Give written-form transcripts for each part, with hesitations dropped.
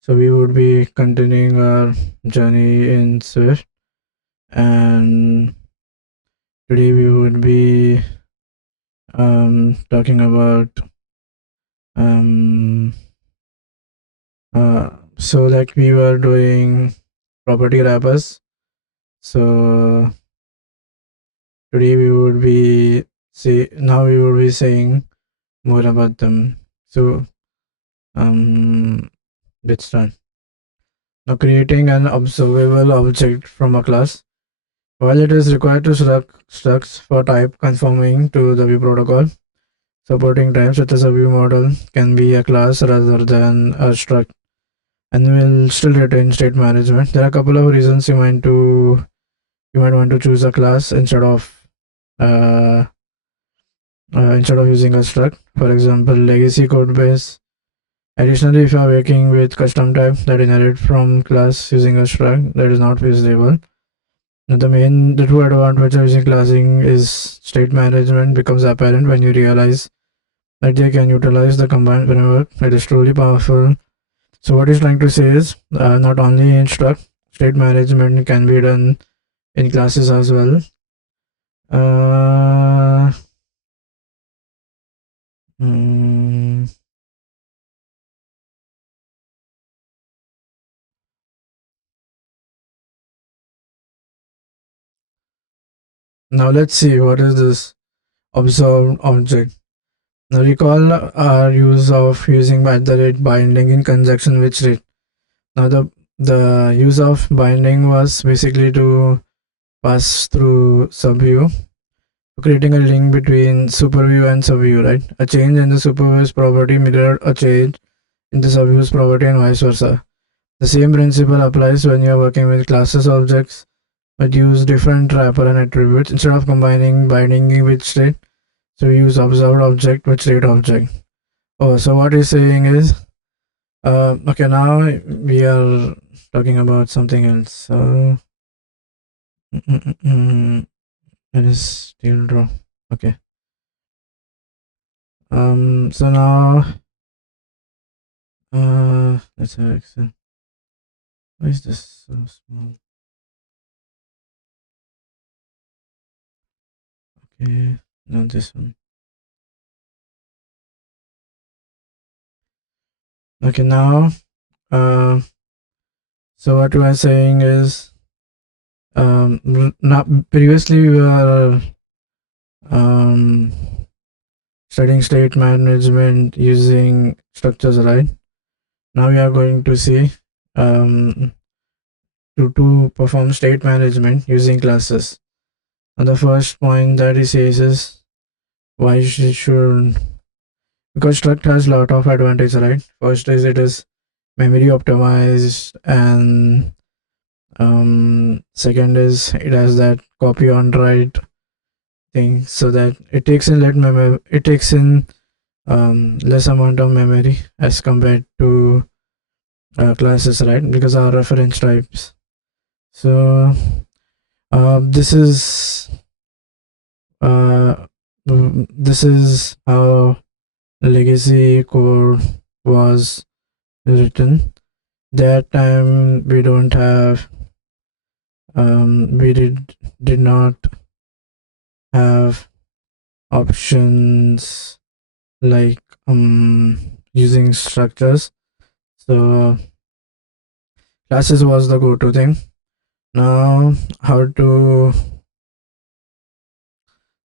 So we would be continuing our journey in Swift, and today we would be talking about um, like we were doing property wrappers. So today we would be now we will be saying more about them. So let's start. Now creating an observable object from a class. While it is required to structs for type conforming to the view protocol, supporting types such as a view model can be a class rather than a struct, and will still retain state management. There are a couple of reasons you might want to choose a class uh, instead of using a struct. For example, legacy code base. Additionally, if you are working with custom type that inherit from class using a struct, that is not feasible. The true advantage of using classing is state management becomes apparent when you realize that they can utilize the combined framework. It is truly powerful. So what he's trying to say is not only in struct, state management can be done in classes as well. Uh, mm, Now let's see what is this observed object. Now recall our use of using binding in conjunction with state. Now the use of binding was basically to pass through subview, creating a link between superview and subview, right? A change in the superview's property mirrored a change in the subview's property and vice versa. The same principle applies when you are working with classes objects but use different wrapper and attributes instead of combining binding with state. So we use observed object with state object. Oh, so what he's saying is, okay, now we are talking about something else. So it is still draw. Okay. So now, let's have Excel. Why is this so small? Okay, not this one. Okay, now, so what we are saying is, not previously we were um studying state management using structures, right? Now we are going to see um to perform state management using classes. And the first point that he says is why you should, because struct has a lot of advantage, right? First is it is memory optimized, and second is it has that copy on write thing, so that it takes in less amount of memory as compared to classes, right? Because our reference types. So this is how legacy code was written. That time we don't have we did not have options like using structures. So classes was the go-to thing. Now how to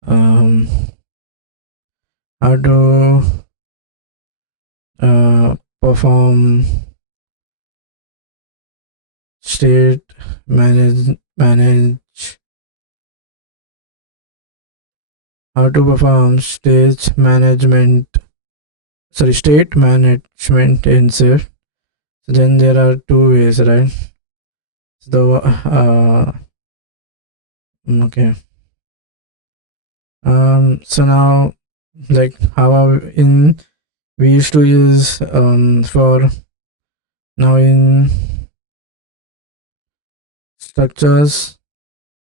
um, perform state manage how to perform state management in Swift. So then there are two ways, right? So okay. So now, like how we used to use for now in structures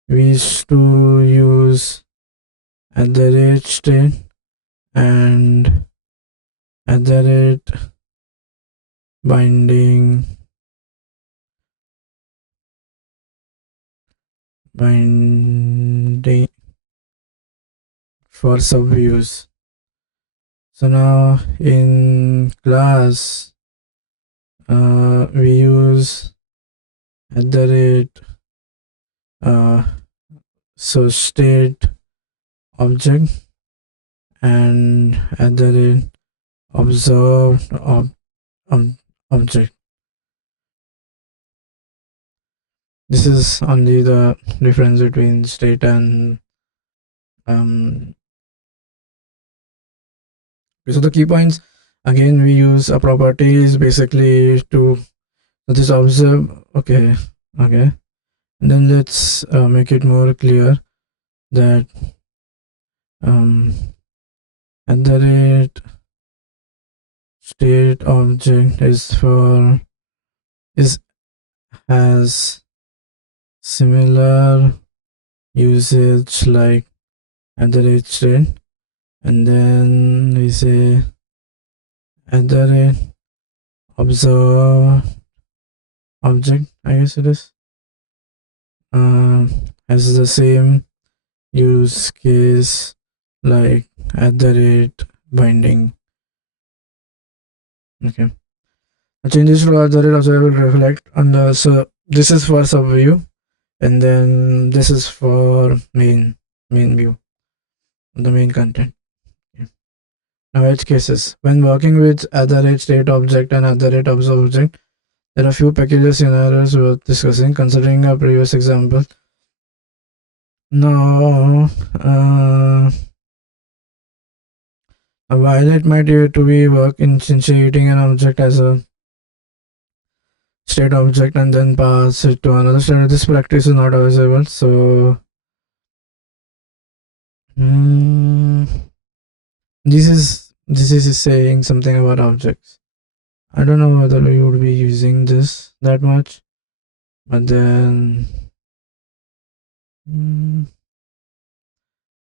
we used to use at the rate state and at the rate binding for subviews. So now in class, we use at the rate so state object and at the rate observed object. This is only the difference between state and so the key points, again we use a properties basically to this observe. Okay, and then let's make it more clear that at the rate state object has similar usage like at the rate state, and then we say at the rate observe object, I guess it is, has the same use case like at the rate binding. Okay, the changes to at the rate observable reflect on the, so this is for subview and then this is for main view, the main content. Okay. Now edge cases, when working with at the rate state object and at the rate observe object, there are a few peculiar scenarios worth discussing. Considering a previous example, now while it might to be work instantiating an object as a state object and then pass it to another state, this practice is not visible. So this is saying something about objects. I don't know whether we would be using this that much, but then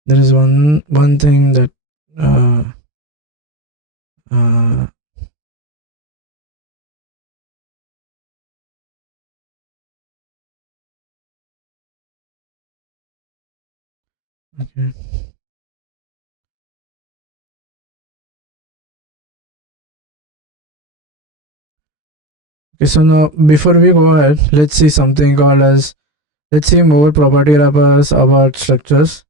there is one thing that okay. Okay, so now before we go ahead, let's see something called as, let's see more property wrappers about structures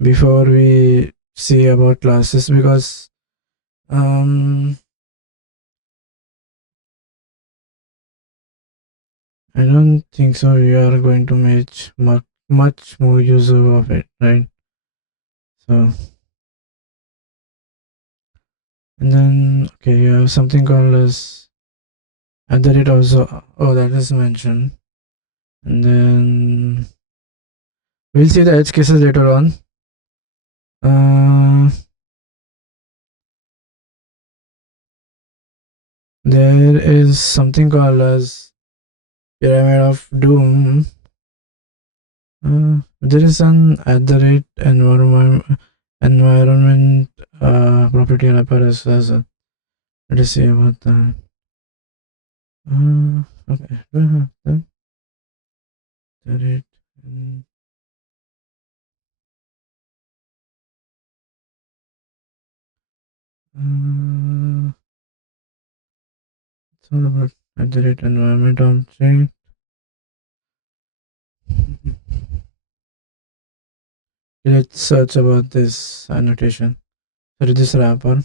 before we see about classes, because I don't think so we are going to make much more use of it, right? So and then okay, you have something called as at the rate also, oh that is mentioned, and then we'll see the edge cases later on. There is something called as pyramid of doom. There is an at the rate environment property wrapper as well. Let us see about that. Okay, do I have that? The rate. It's all about at the rate environment object. Let's search about this annotation. Sorry, this wrapper.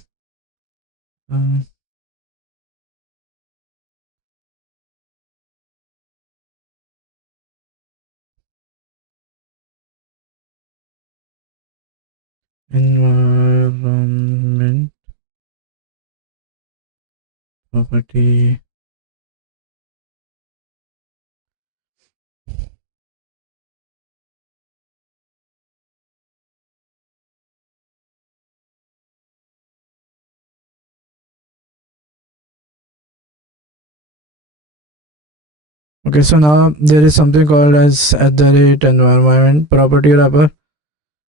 Environment property. Okay, so now there is something called as at the rate environment property wrapper.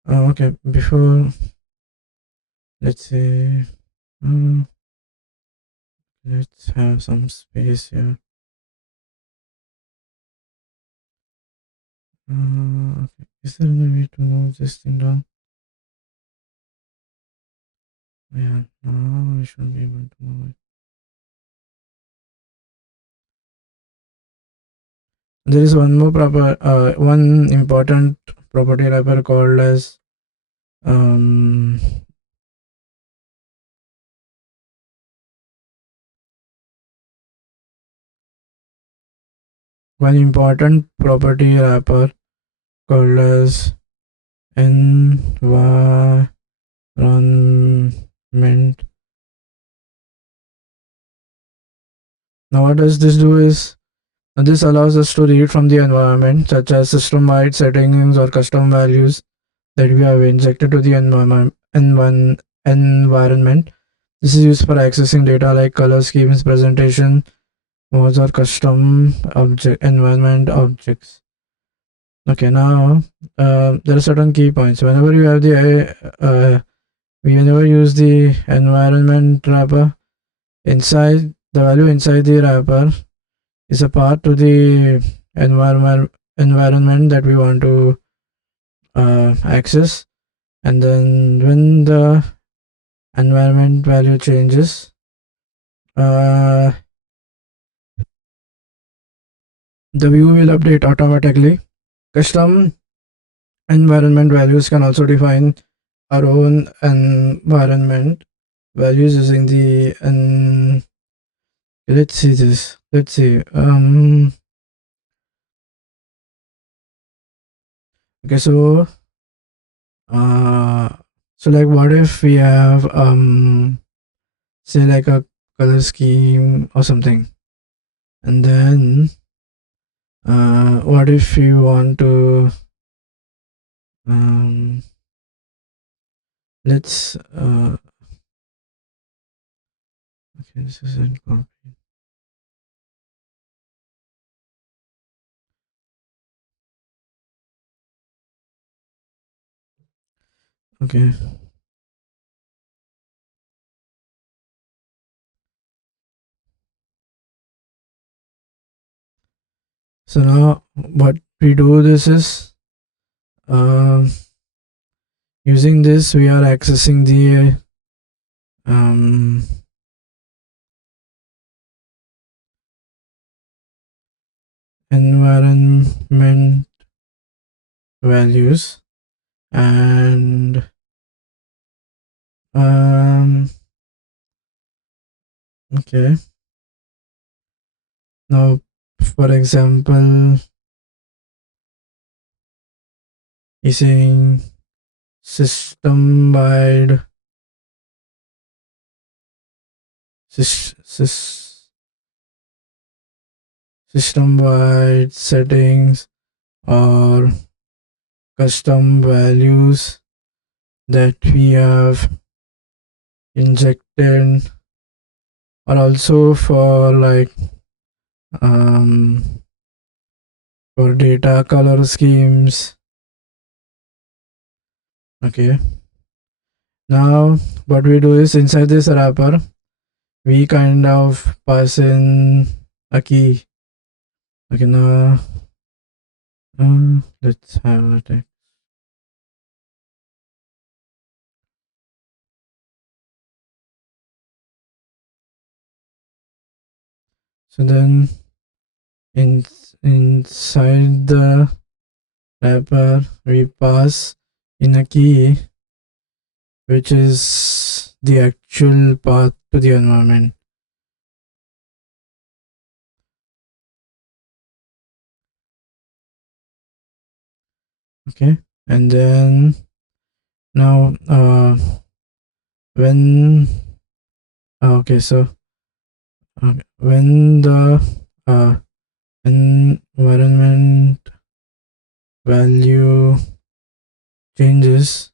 Okay, before, let's say Let's have some space here. Okay. Is there any way to move this thing down? Yeah, now we should be able to move it. There is one important property wrapper called as um, one important property wrapper called as environment. Now, what does this do is this allows us to read from the environment, such as system-wide settings or custom values that we have injected to the environment. This is used for accessing data like color schemes, presentation modes, or custom object environment objects. Okay, now there are certain key points. Whenever you have we never use the environment wrapper inside the value inside the wrapper is a path to the environment that we want to access, and then when the environment value changes, uh, the view will update automatically. Custom environment values can also define our own environment values using the let's see this. Let's see. Okay, uh so like what if we have say like a color scheme or something, and then what if you want to um let's okay, this isn't copy. Okay, so now what we do this is um using this we are accessing the um environment values, and um okay, now for example he's saying system wide system wide settings or custom values that we have injected, or also for like um for data color schemes. Okay, now what we do is inside this wrapper we kind of pass in a key. Okay, now let's have a text. So then in inside the wrapper we pass in a key which is the actual path to the environment. Okay, and then now when okay, so when the uh, environment value changes,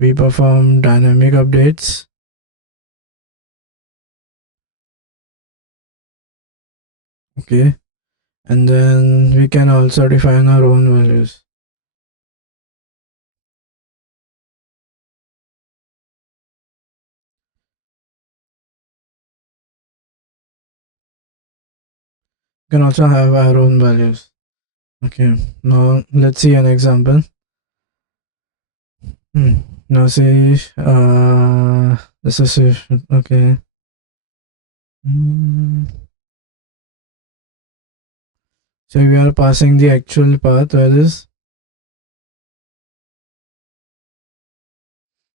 we perform dynamic updates. Okay, and then we can also define our own values. can also have our own values. Okay, now let's see an example. Hmm. Now see, this is if, okay. Hmm. So we are passing the actual path where this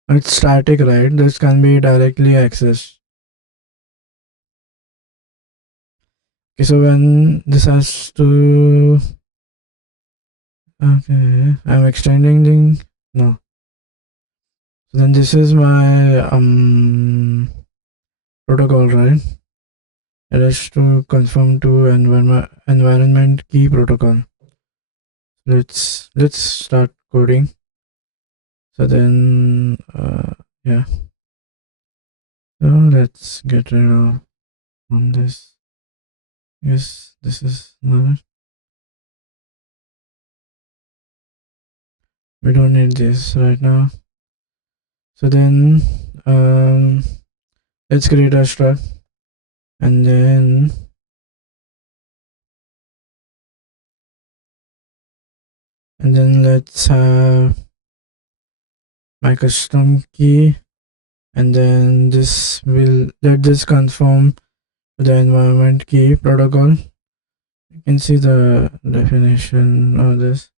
it's static, right? This can be directly accessed. Okay, so when this has to, okay, I'm extending the, no. So then this is my protocol, right? It has to conform to environment key protocol. Let's start coding. So then, yeah. So let's get rid of on this. Yes, this is not. We don't need this right now. So then, um, let's create a struct, and then let's have my custom key, and then this will let this conform to the environment key protocol. You can see the definition of this.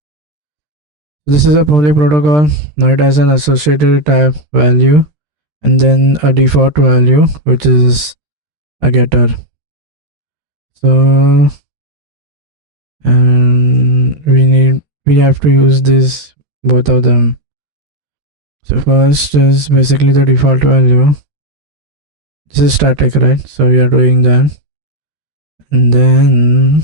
This is a public protocol. Now it has an associated type value and then a default value, which is a getter. So, and we have to use this, both of them. So first is basically the default value. This is static, right? So we are doing that. And then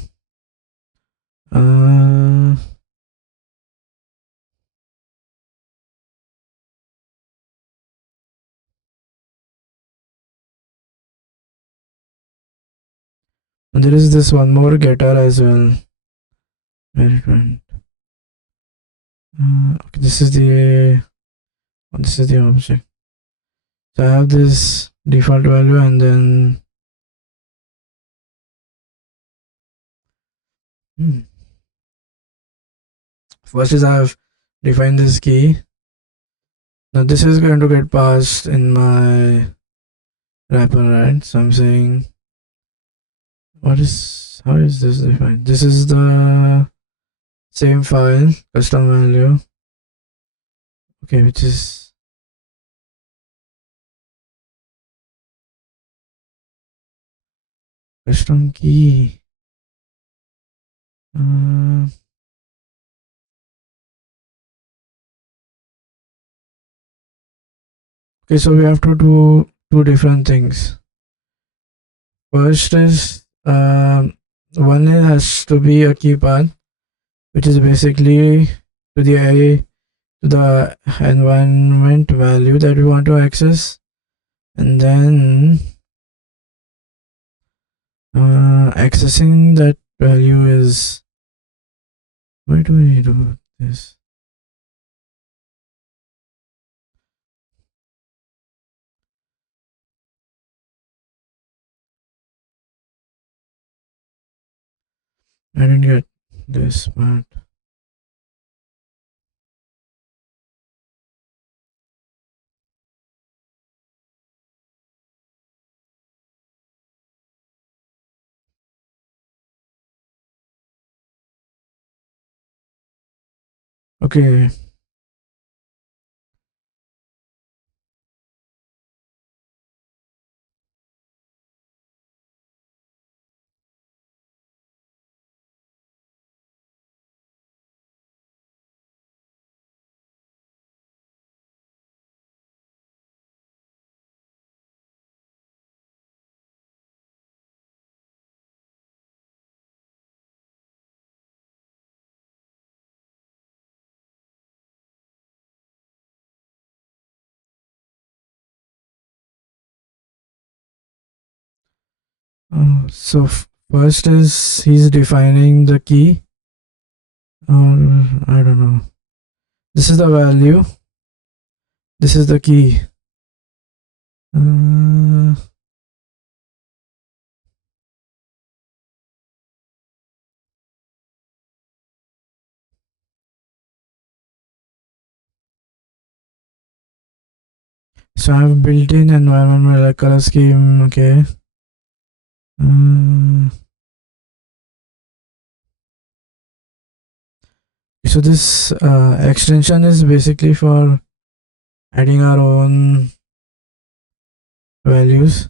there is this one more getter as well. Where it went? Okay, this is the object. So I have this default value, and then first is I have defined this key. Now this is going to get passed in my wrapper, right? So I'm saying, how is this defined? This is the same file, custom value. Okay, which is custom key. Okay, so we have to do two different things. First is one has to be a key path, which is basically to the environment value that we want to access, and then accessing that value is, why do we do this? I didn't get this part. Okay. So first is he's defining the key, or I don't know. This is the value. This is the key. So I have built-in environment like color scheme. Okay. So this extension is basically for adding our own values.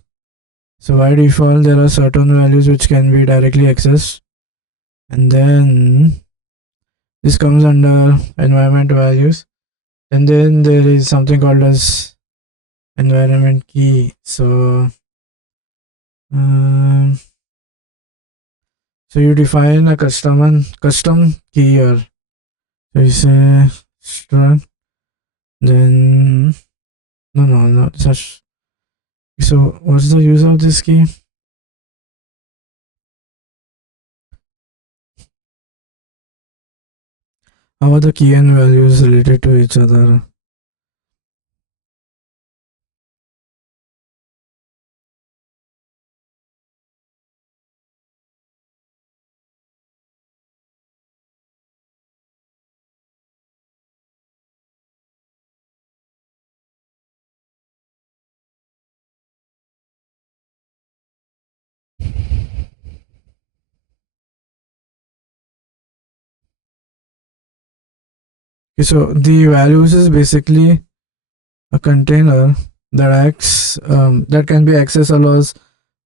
So by default, there are certain values which can be directly accessed, and then this comes under environment values, and then there is something called as environment key. Um, so you define a custom key here. So you say struct, then no such. So what's the use of this key? How are the key and values related to each other? Okay, so the values is basically a container that acts that can be accessed allows.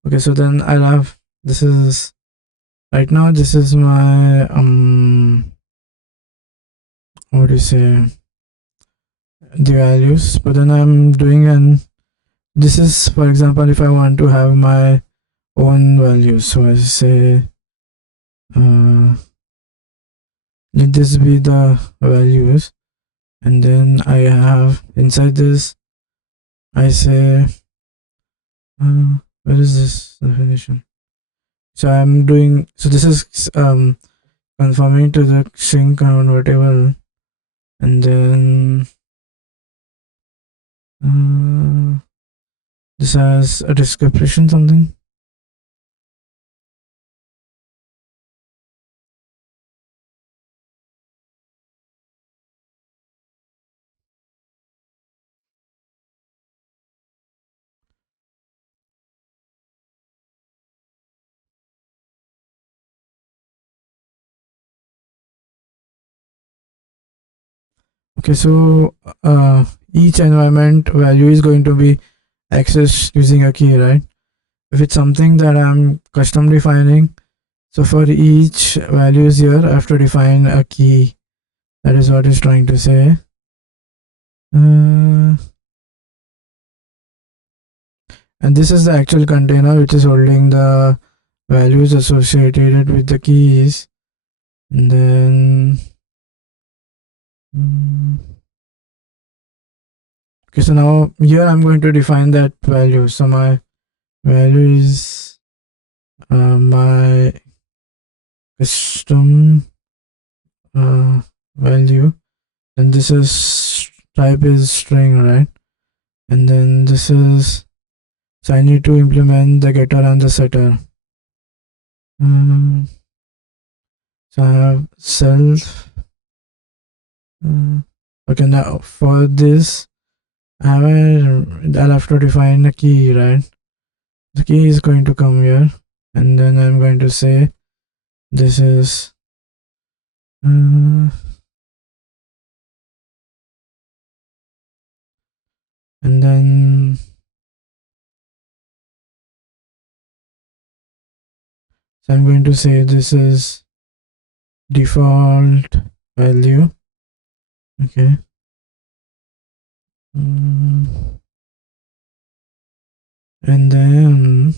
Okay, so then I'll have this is right now this is my what do you say, the values, but then I'm doing an this is for example if I want to have my own values, so I say uh, let this be the values, and then I have inside this I say where is this definition. So I'm doing so this is conforming to the string convertible, and then this has a description something. Okay, so each environment value is going to be accessed using a key, right? If it's something that I'm custom defining, so for each values here I have to define a key. That is what it's trying to say. And this is the actual container which is holding the values associated with the keys, and then okay, so now here I'm going to define that value. So my value is my custom value, and this is type is string, right? And then this is, so I need to implement the getter and the setter. So I have self. Okay, now for this I'll have to define a key, right? The key is going to come here, and then I'm going to say this is and then so I'm going to say this is default value. Okay. And then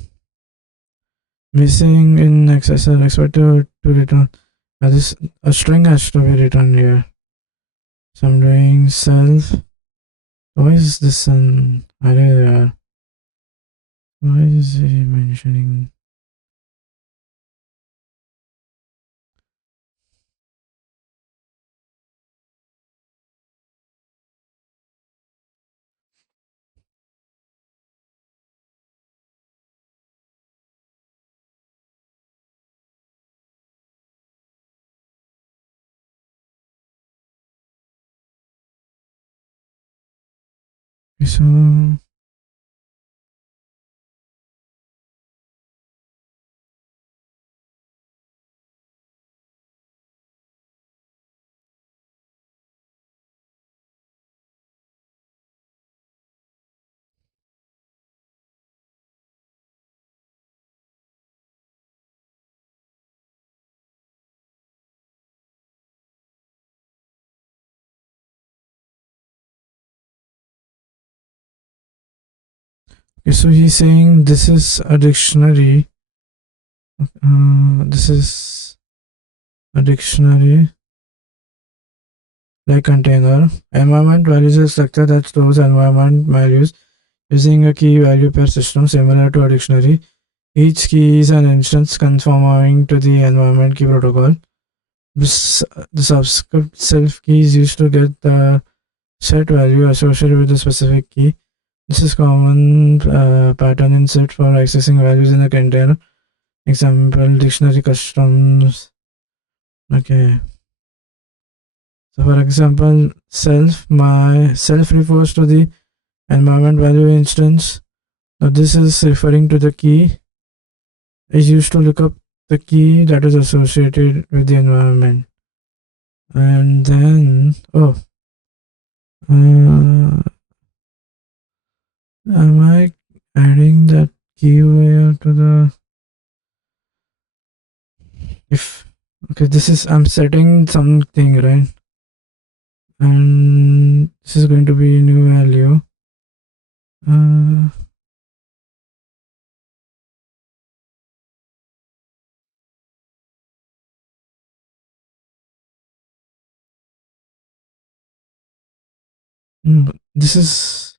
missing in XSR expected to return this a string has to be returned here. So I'm doing self. Why is this an array there? Why is he mentioning? So okay, so he's saying this is a dictionary. This is a dictionary like container. Environment value is a structure that stores environment values using a key value pair system similar to a dictionary. Each key is an instance conforming to the environment key protocol. This, the subscript self key is used to get the set value associated with the specific key. This is common pattern in set for accessing values in a container. Example dictionary customs. Okay. So for example, my self refers to the environment value instance. Now this is referring to the key is used to look up the key that is associated with the environment. And then uh, am I adding that key here to the if okay this is I'm setting something right and this is going to be new value. uh, this is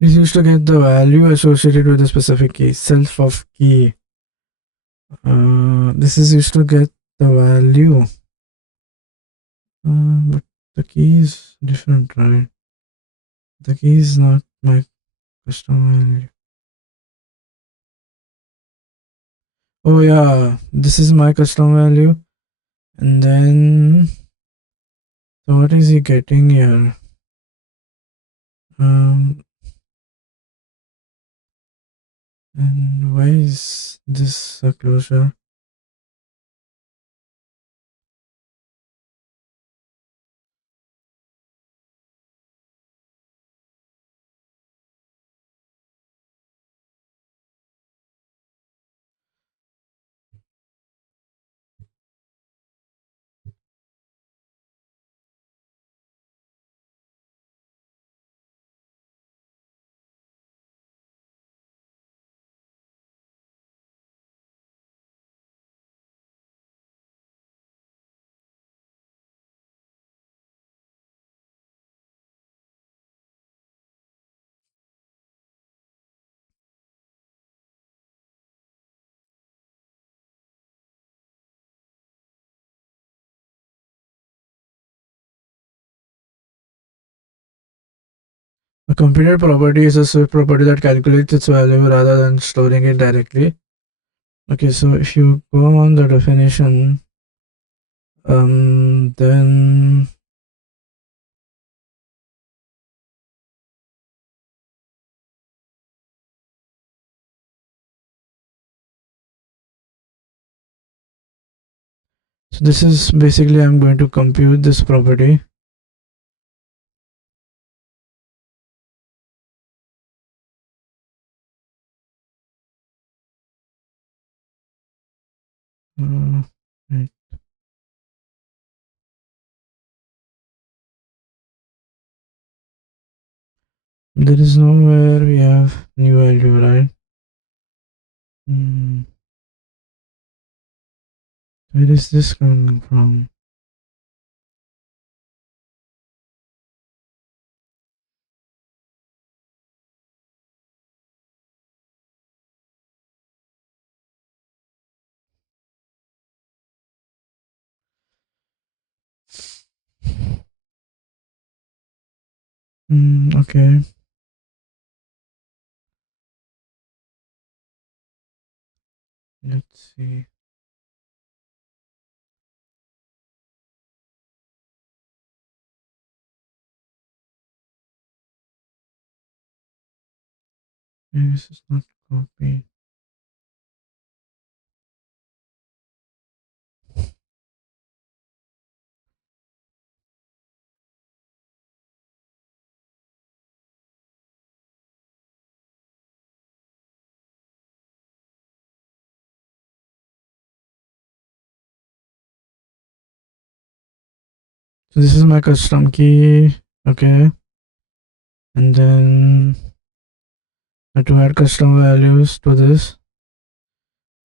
is used to get the value associated with the specific key self of key. This is used to get the value, but the key is different, right? The key is not my custom value. Oh yeah, this is my custom value. And then, so what is he getting here? And why is this a closure? A computed property is a Swift property that calculates its value rather than storing it directly. Okay, so if you go on the definition, then so this is basically I'm going to compute this property. Right. There is nowhere we have new value, right? Where is this coming from? Okay. Let's see. Maybe this is not copied. So this is my custom key. Okay. And then to add custom values to this.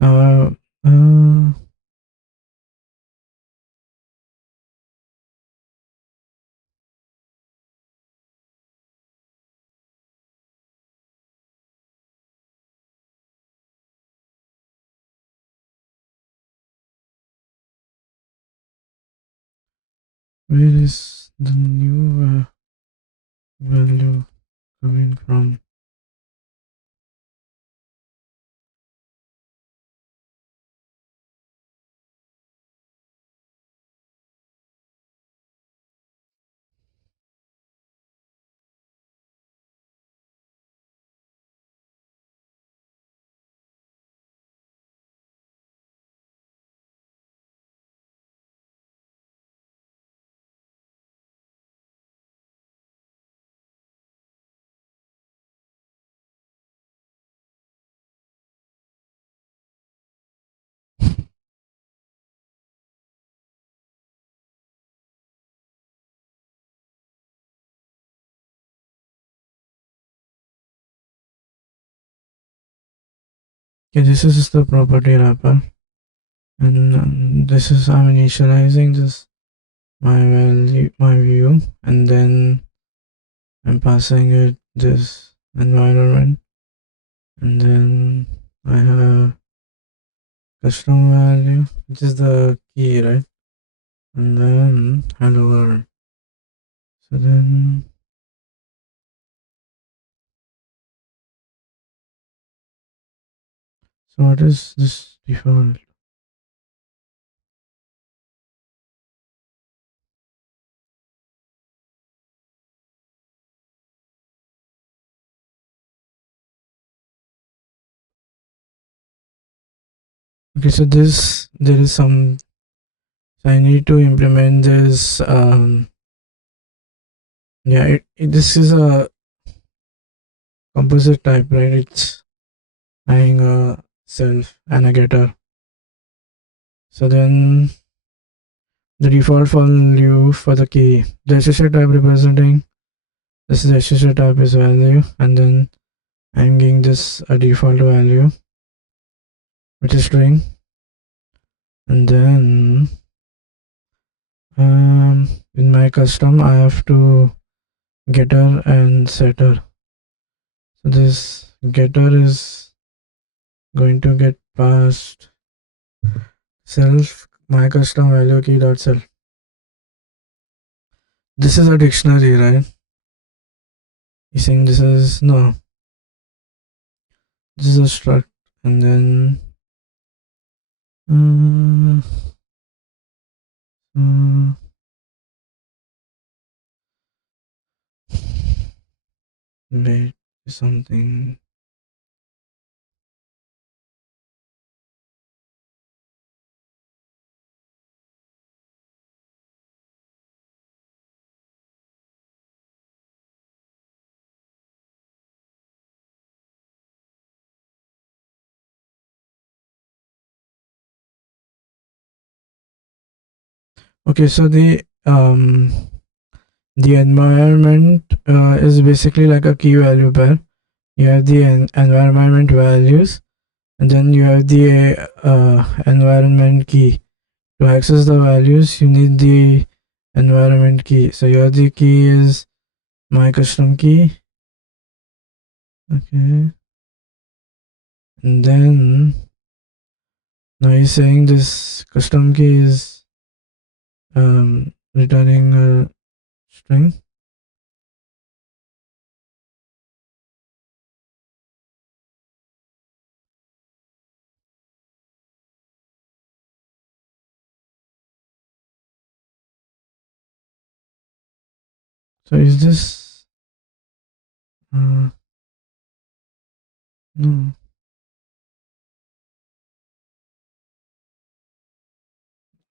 Uh, uh, where is the new value coming from? Okay, this is the property wrapper, and this is I'm initializing this my value, my view, and then I'm passing it this environment, and then I have custom value, which is the key, right? And then hello world. So then so what is this default? Okay, so this there is some, so I need to implement this. Yeah, this is a composite type, right? It's having a self and a getter. So then the default value for the key, the SSA type representing this is the SSA type is value, and then I'm giving this a default value which is string, and then in my custom I have to getter and setter. So this getter is going to get passed self my custom value key dot self. This is a dictionary, right? You saying this is no, this is a struct, and then uh, uh, wait something. Okay, so the environment is basically like a key value pair. You have the environment values, and then you have the environment key. To access the values, you need the environment key. So your the key is my custom key. Okay, and then now you're saying this custom key is returning a string. So is this no?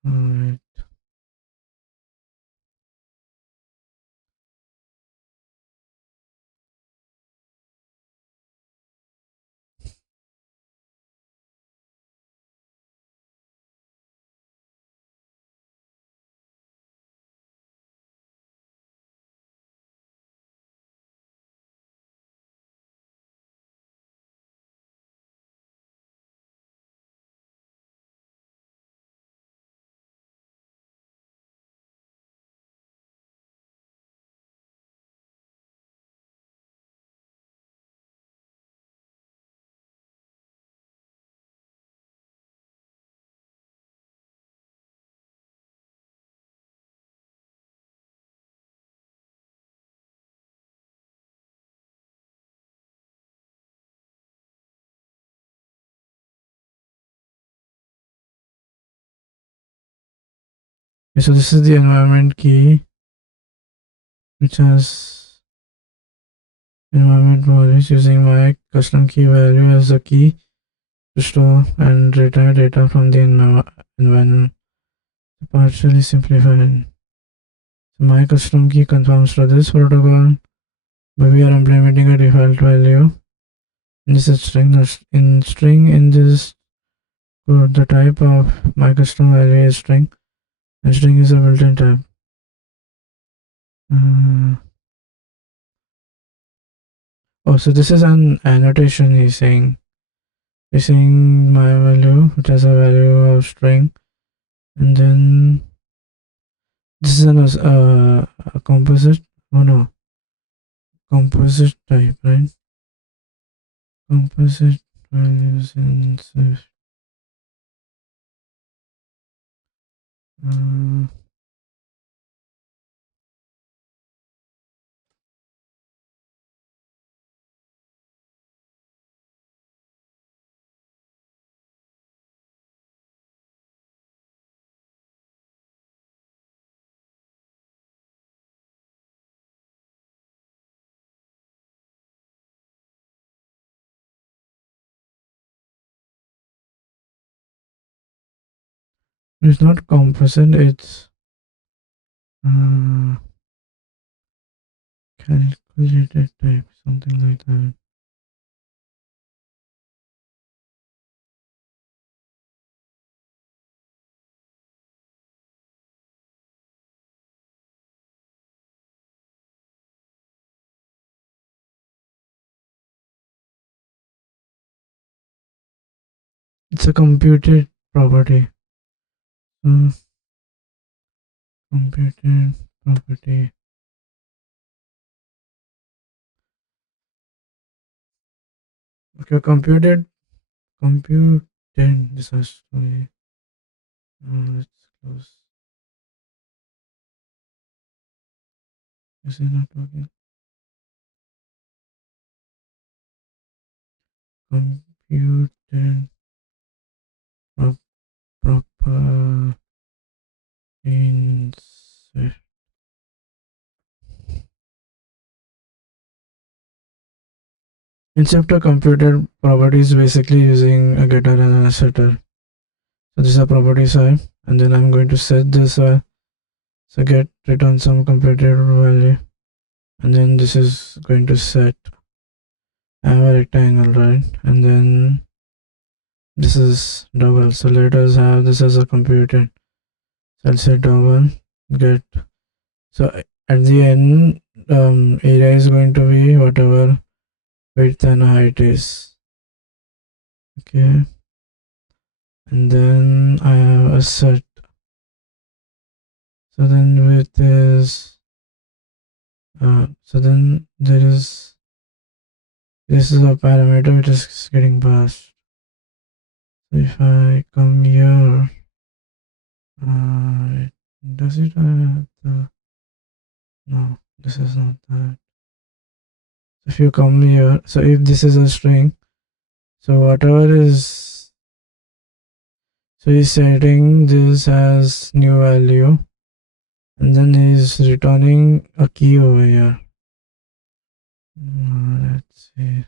Alright. Okay, so this is the environment key, which has environment values using my custom key value as a key to store and retrieve data from the environment. Partially simplified. So my custom key conforms to this protocol, but we are implementing a default value. This is string. In string in this code, the type of my custom value is string, and string is a built-in type. Oh, so this is an annotation. He's saying my value, which has a value of string, and then this is a composite. Oh no, composite type, right? Composite values in Swift. It's not composite, it's calculated type, something like that. It's a computed property. Computed property. Okay, computed. This has to be. Let's close. Is it not working? Computed proper in Swift. Incept a computed property is basically using a getter and a setter. So this is a property type, and then I'm going to set this. So get return some computed value, and then this is going to set. I have a rectangle, right? And then this is double. So let us have this as a computed. So I'll say double get. So at the end, area is going to be whatever width and height is. Okay. And then I have a set. So then width is so then this is a parameter which is getting passed. So if I come here, does it have the, no, this is not that. So if you come here, so if this is a string, so whatever is, so he's setting this as new value, and then he's returning a key over here. Let's see.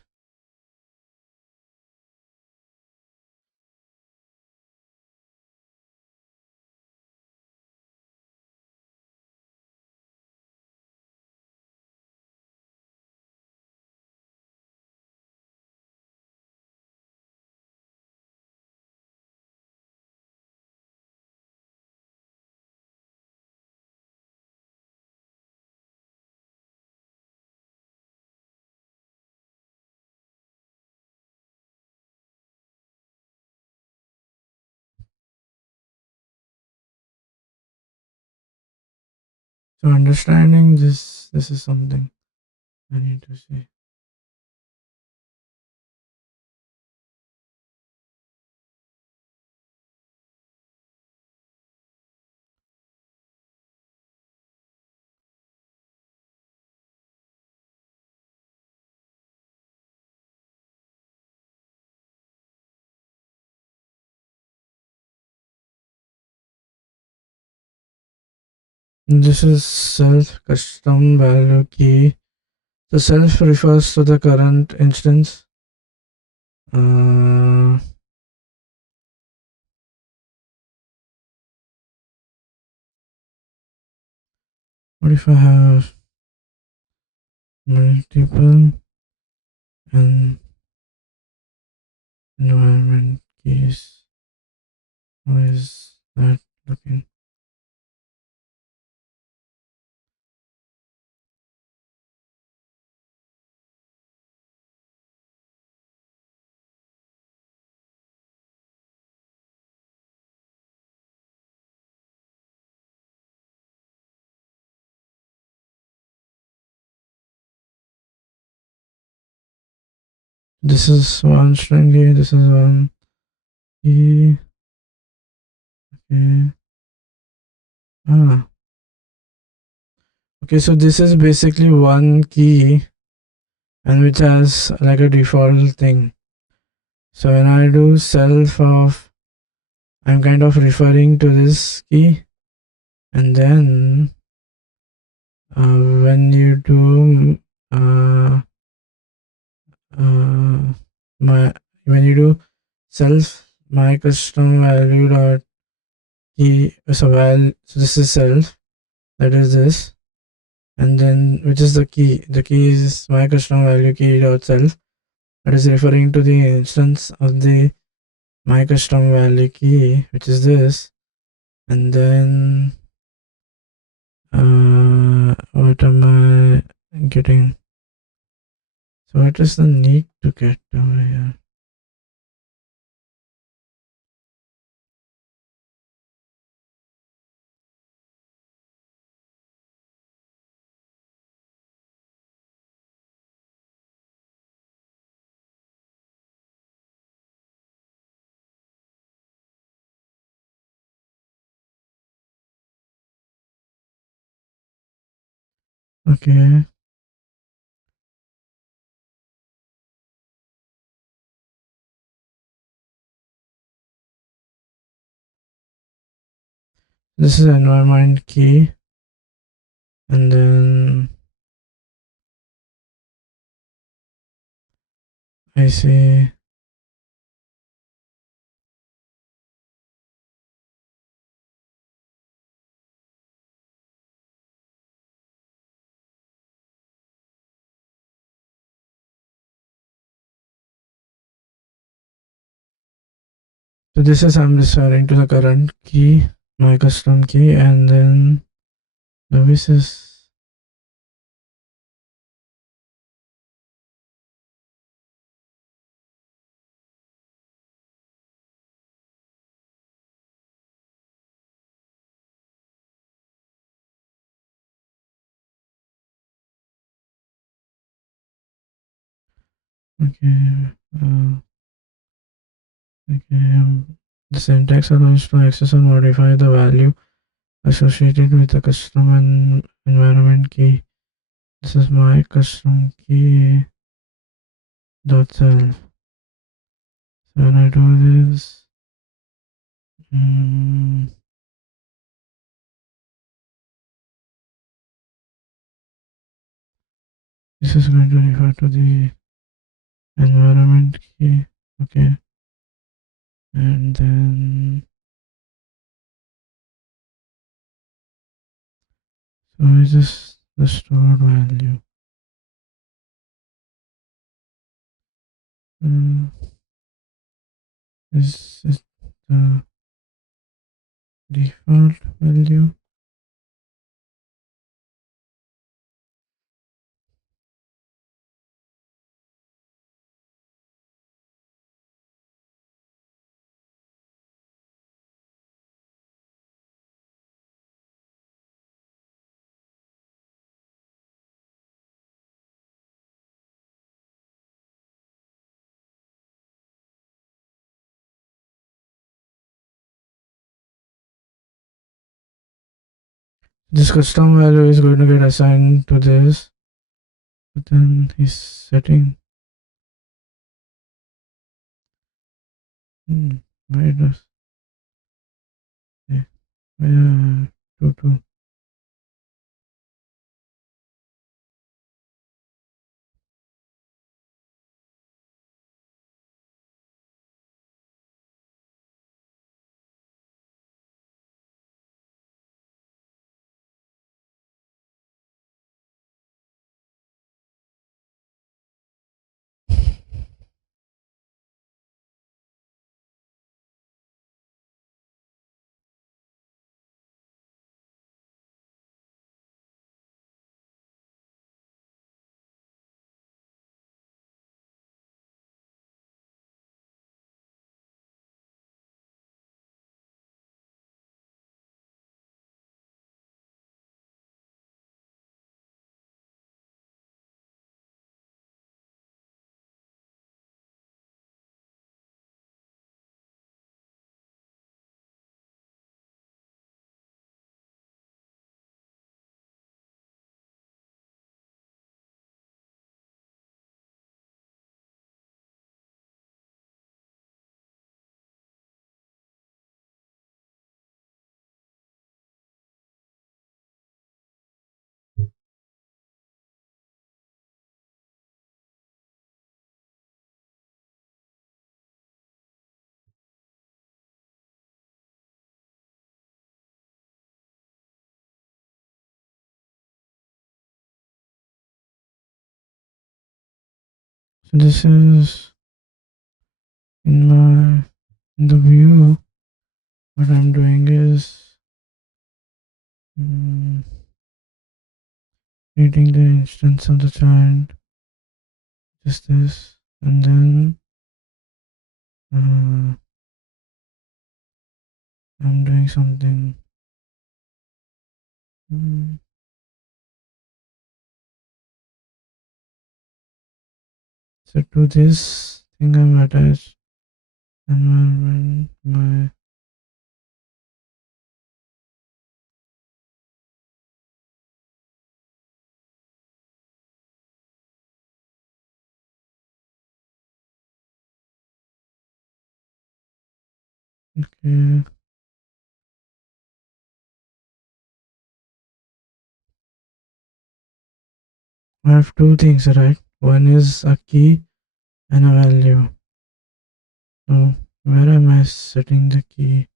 So understanding this is something I need to see. This is self custom value key. The self refers to the current instance. What if I have multiple and environment keys? How is that looking? This is one string key, this is one key. Okay. Okay, so this is basically one key and which has like a default thing. So when I do self of, I'm kind of referring to this key, and then when you do my when you do self my custom value dot key, so this is self, that is this, and then which is the key is my custom value key dot self, that is referring to the instance of the my custom value key, which is this, and then what am I getting? So what is the need to get over here? Okay. This is environment key, and then I say so this is I'm referring to the current key, my custom key, and then this is okay. The syntax allows to access or modify the value associated with the custom and environment key. This is my custom key dot self. So when I do this, This is going to refer to the environment key. Okay, and then so is this the stored value? Is it the default value? This custom value is going to get assigned to this, but then he's setting. Why does yeah, two. So this is in the view. What I'm doing is creating the instance of the child, just this, and then I'm doing something. So to this thing I've attached environment my okay. I have two things, right? One is a key and a value. So where am I setting the key?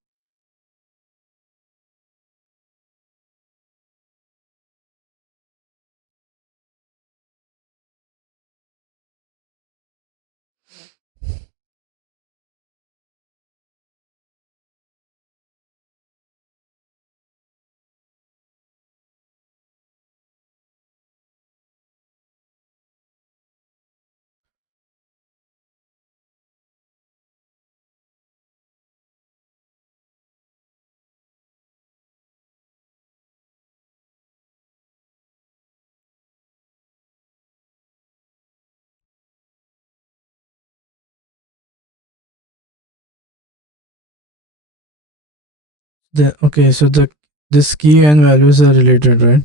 The okay, so the this key and values are related, right?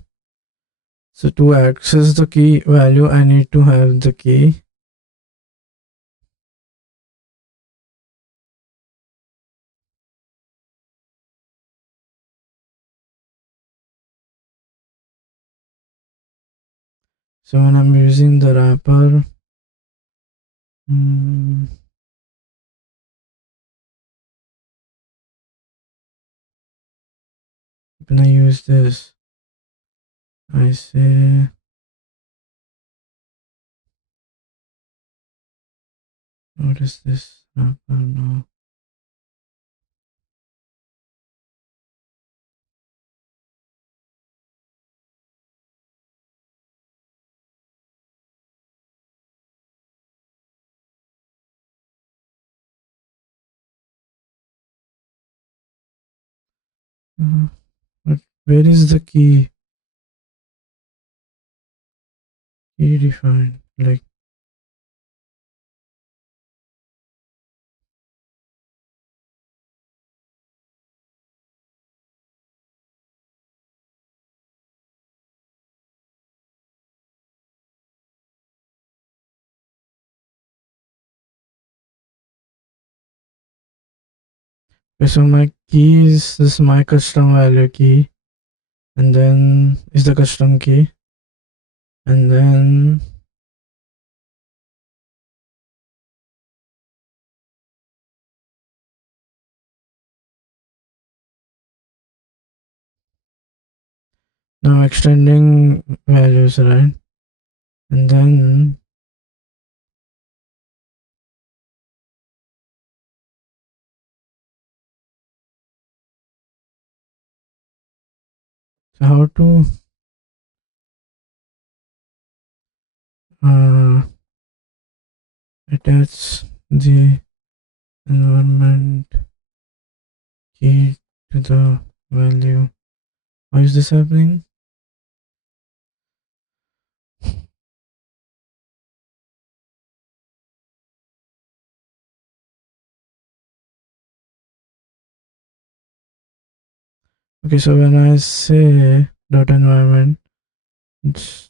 So to access the key value, I need to have the key. So when I'm using the wrapper, mm, when I use this, I say, what is this wrapper now? But where is the key? Key defined. Like, okay, so my key is this my custom value key, and then is the custom key, and then now extending values, right? And then so how to uh, attach the environment key to the value. Why is this happening? Okay, so when I say dot environment, it's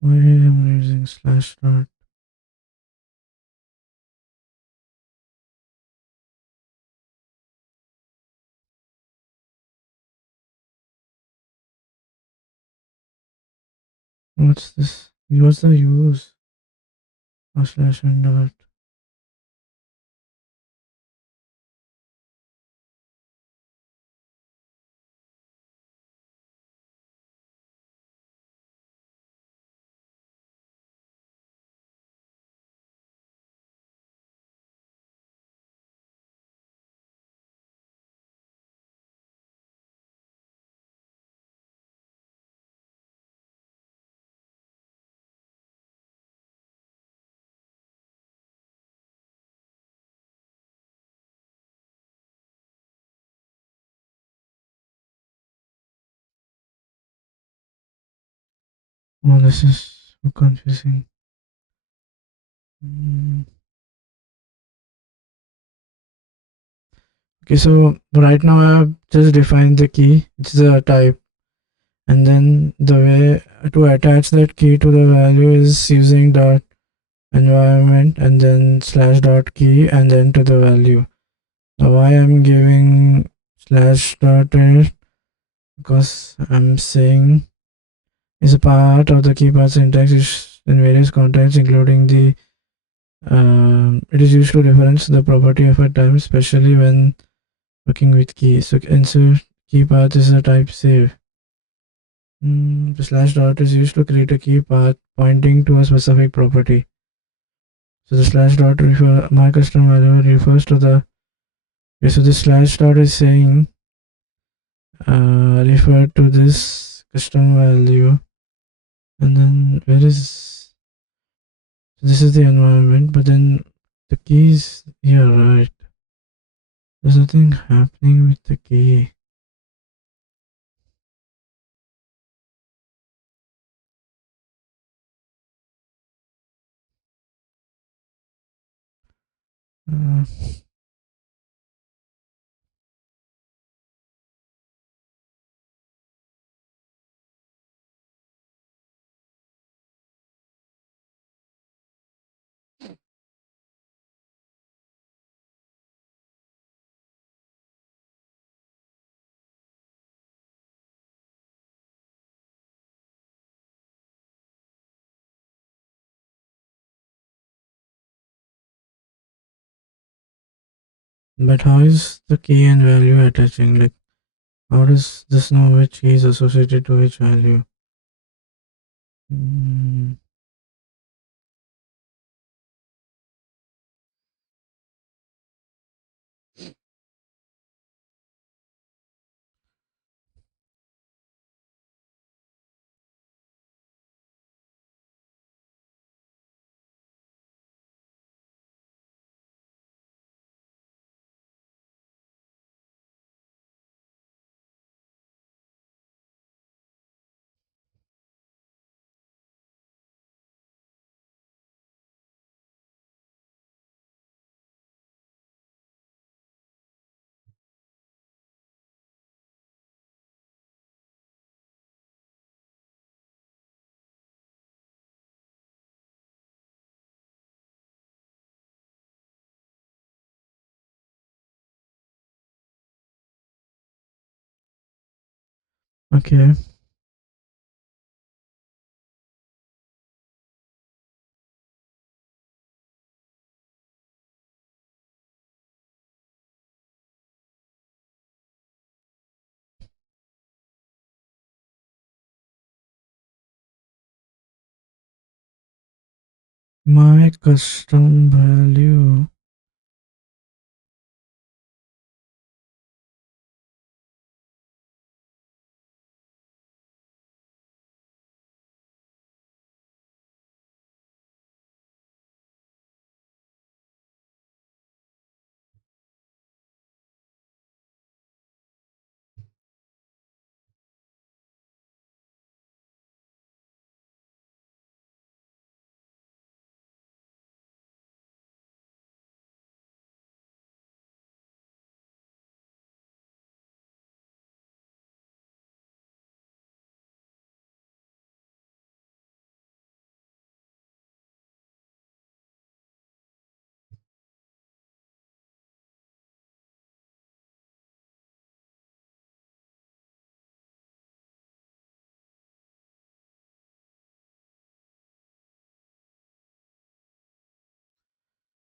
why I'm using slash dot. What's this? What's the use of slash and dot? Oh, this is so confusing. Mm. Okay, so right now I have just defined the key, which is a type, and then the way to attach that key to the value is using dot environment and then slash dot key and then to the value. Now why I'm giving slash dot in it, because I'm saying is a part of the key path syntax is in various contexts, including the it is used to reference the property of a type, especially when working with keys. So insert key path is a type save. The slash dot is used to create a key path pointing to a specific property. So the slash dot my custom value refers to the. Okay, so the slash dot is saying refer to this custom value, and then where is this is the environment, but then the keys here, right? There's nothing happening with the key. Uh, But how is the key and value attaching? Like, how does this know which key is associated to which value? Mm, okay. My custom value.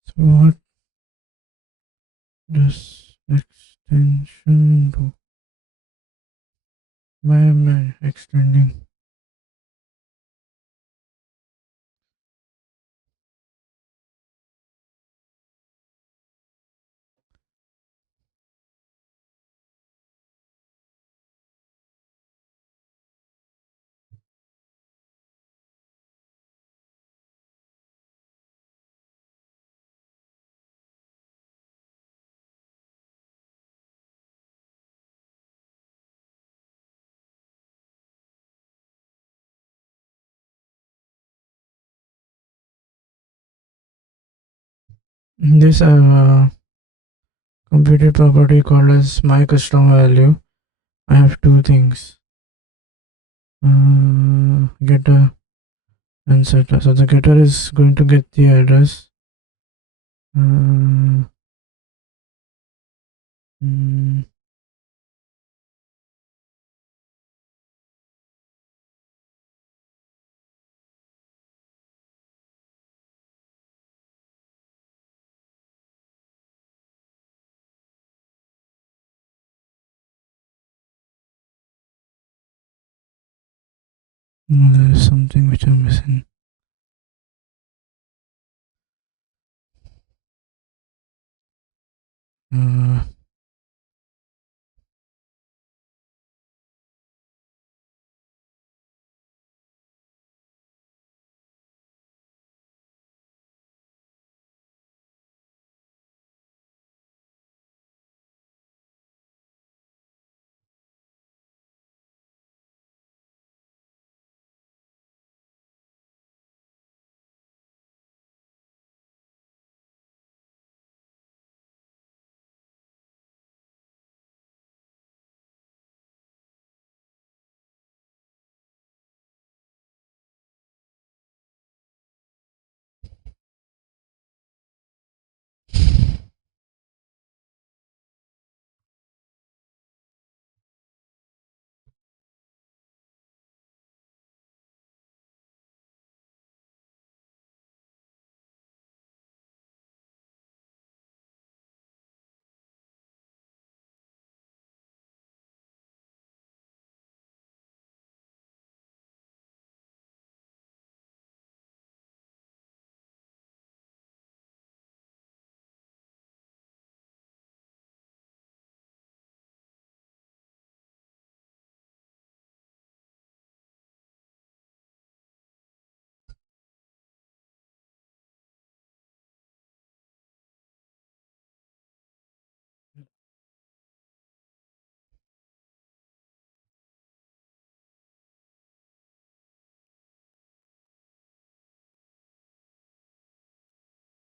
So what does extension do? Why am I extending? This I have a computed property called as my custom value. I have two things. Getter and setter. So the getter is going to get the address. Uh, mm, no, there is something which I'm missing. Uh,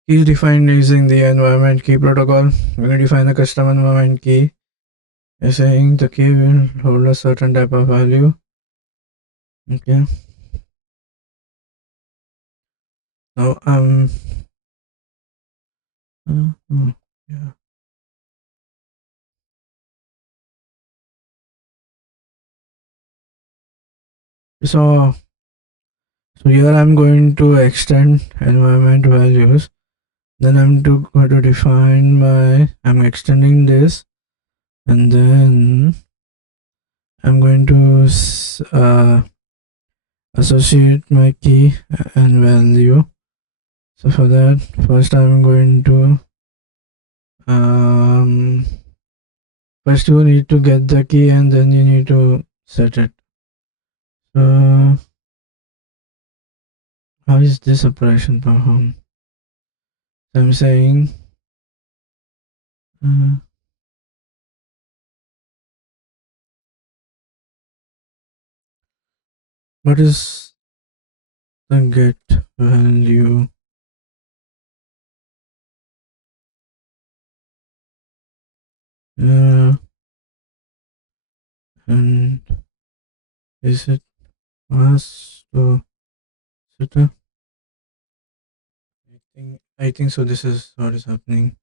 Key is defined using the environment key protocol. When you define a custom environment key, you're saying the key will hold a certain type of value. Okay. Now yeah. So here I'm going to extend environment values. Then going to define I'm extending this, and then I'm going to associate my key and value. So for that, first I'm going to first you need to get the key and then you need to set it. So how is this operation performed? So I'm saying what is the get value? And is it was to set? I think so. This is what is happening.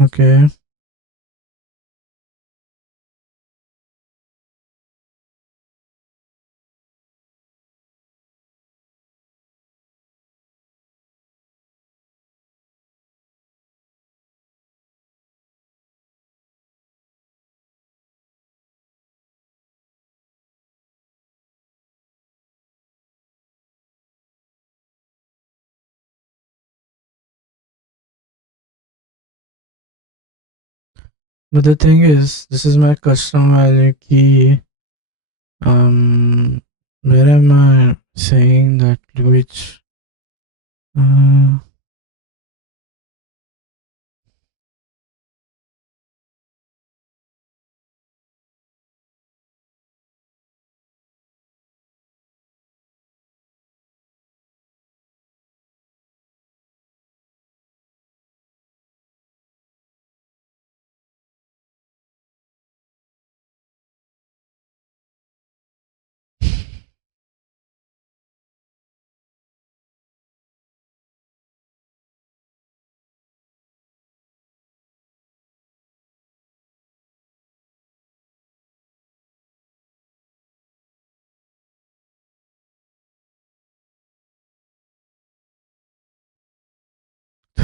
Okay. But the thing is, this is my custom value key. Where am I saying that which?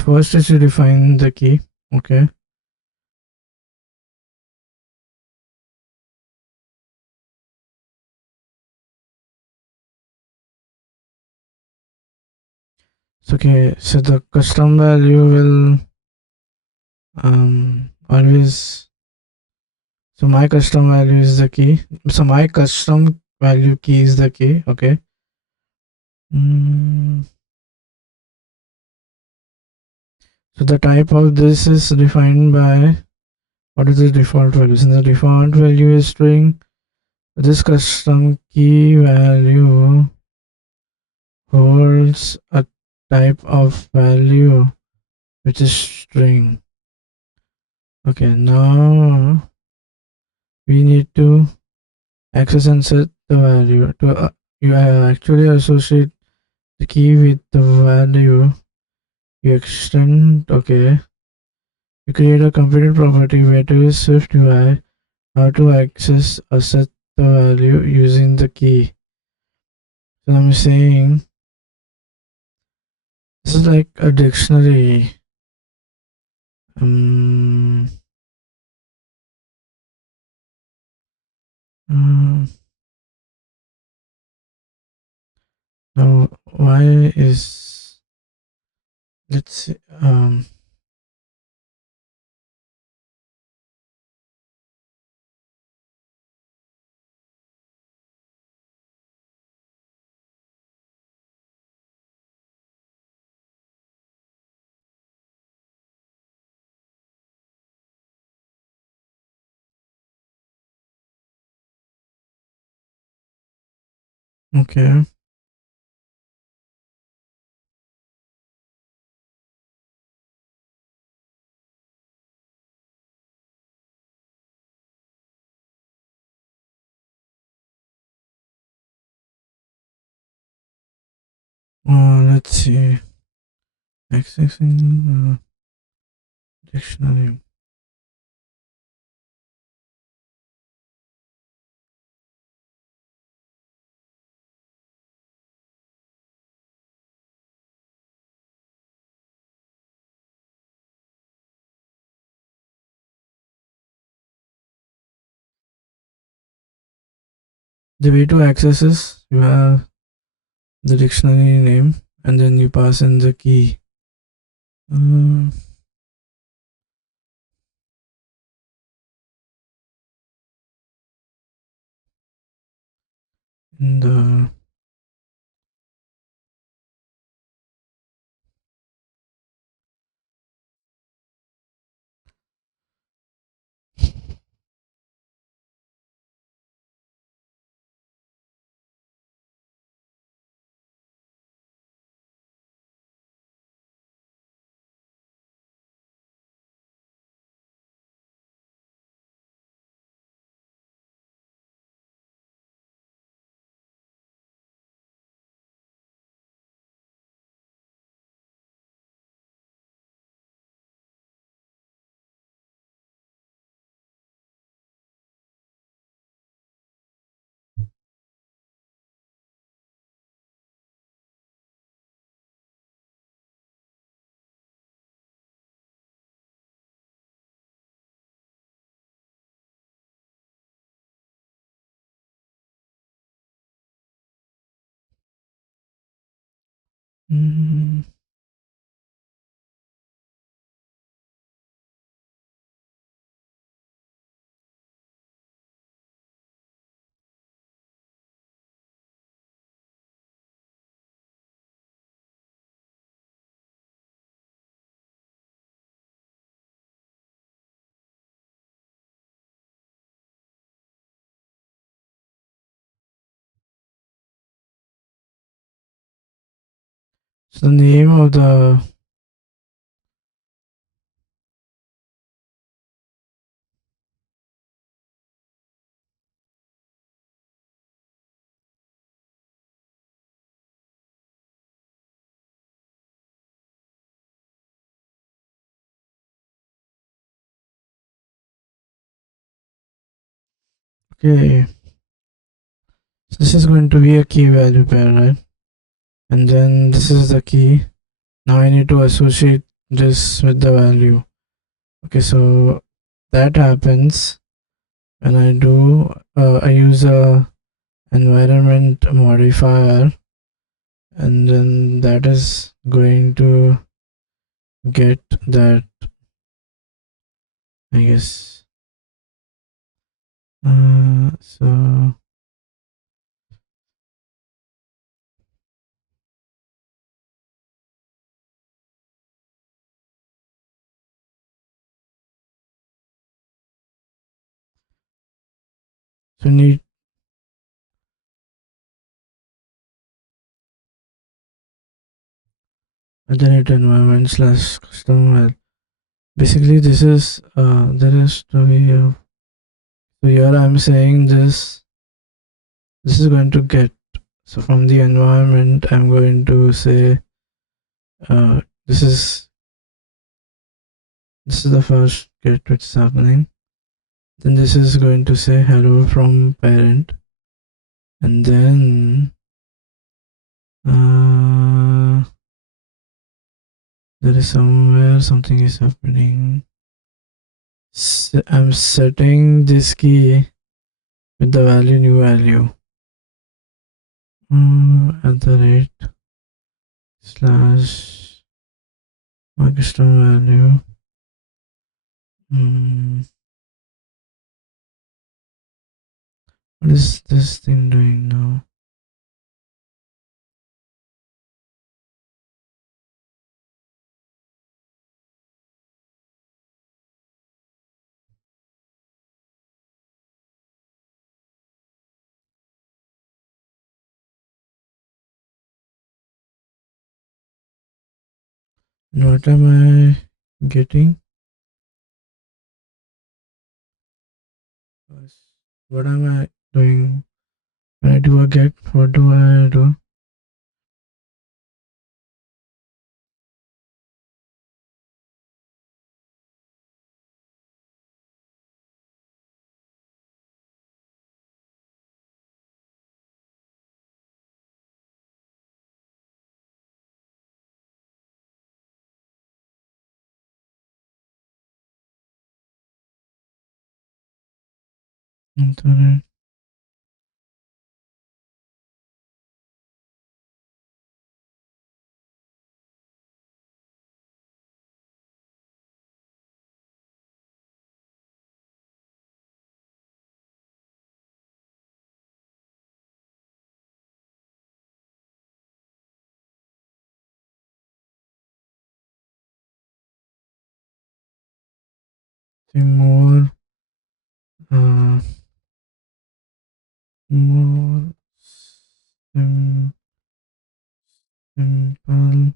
First is to define the key. Okay. Okay. So the custom value will always. So my custom value is the key. So my custom value key is the key. Okay. So the type of this is defined by what is the default value. Since the default value is string, this custom key value holds a type of value which is string. Okay, now we need to access and set the value. To you actually associate the key with the value. You extend. Okay. You create a computed property where to use SwiftUI how to access or set the value using the key. So I'm saying this is like a dictionary. Um, um now why is, let's see, okay. Let's see. Accessing dictionary. The way to access is you have the dictionary name and then you pass in the key. Uh, in mm, so the name of the, okay. So this is going to be a key value pair, right? And then this is the key. Now I need to associate this with the value. Okay, so that happens when I use a environment modifier, and then that is going to get that, I guess. So need alternate environment slash custom well. Basically, this is there is to be. So here I'm saying this. This is going to get. So from the environment, I'm going to say this is the first get which is happening. Then this is going to say hello from parent, and then Uh, there is somewhere something is happening. I'm setting this key with the value new value. At the rate slash my custom value. What is this thing doing now? What am I getting? What am I doing? When I do a get, what do I do? Internet. Thing more, uh, more simple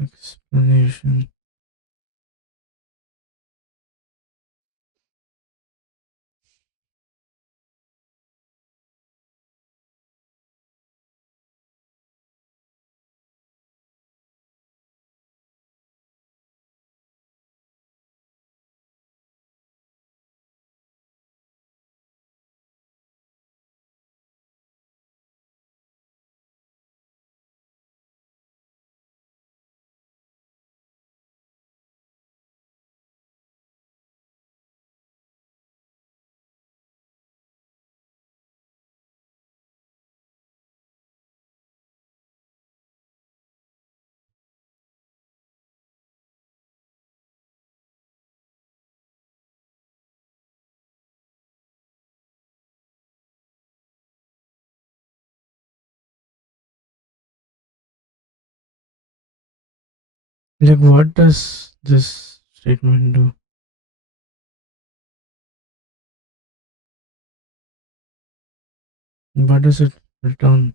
explanation. Like, what does this statement do? What does it return?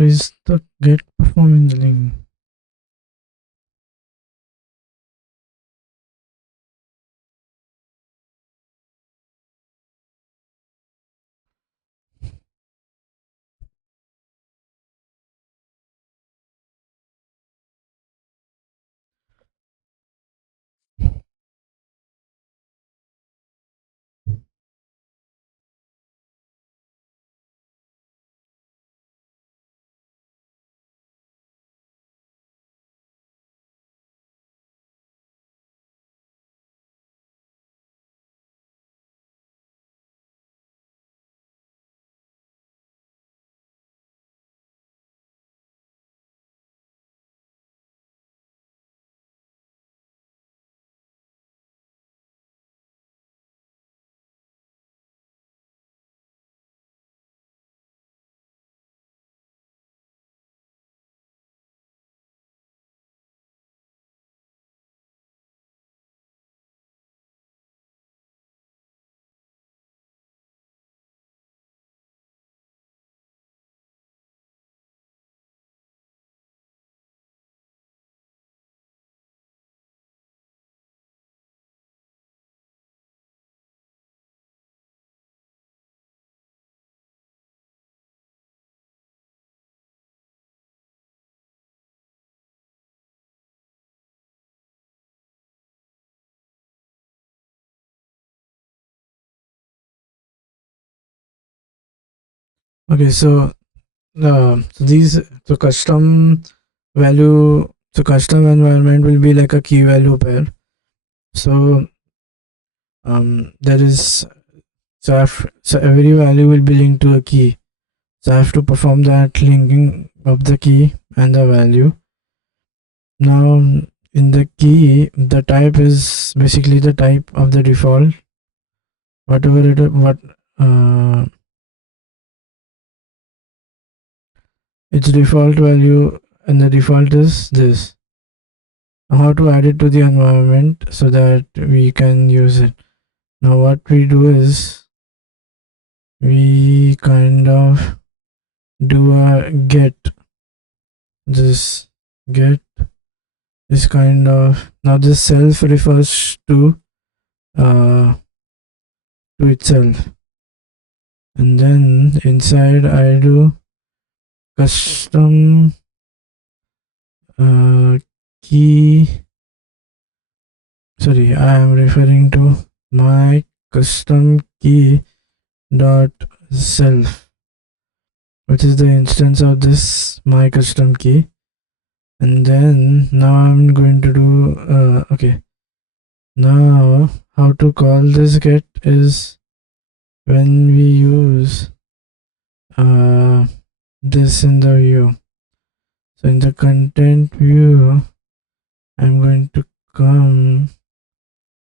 So is the get performing the link? Okay, so these so custom value so custom environment will be like a key value pair. So there is so every value will be linked to a key. So I have to perform that linking of the key and the value. Now in the key, the type is basically the type of the default, whatever it what uh, its default value, and the default is this. How to add it to the environment so that we can use it. Now what we do is we kind of do a this get this kind of now this self refers uh to itself, and then inside I do custom uh, key. Sorry, I am referring to my custom key dot self, which is the instance of this my custom key. And then now I'm going to do okay. Now how to call this get is when we use this in the view. So in the content view, I'm going to come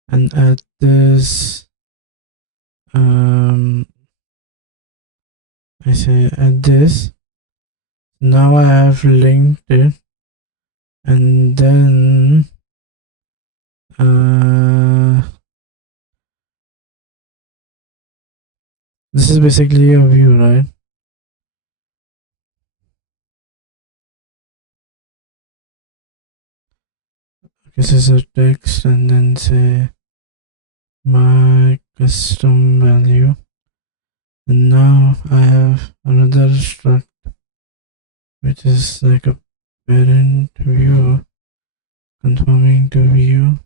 and add this I say add this. Now I have linked it, and then this is basically a view, right? This is a text, and then say my custom value, and now I have another struct which is like a parent view conforming to view,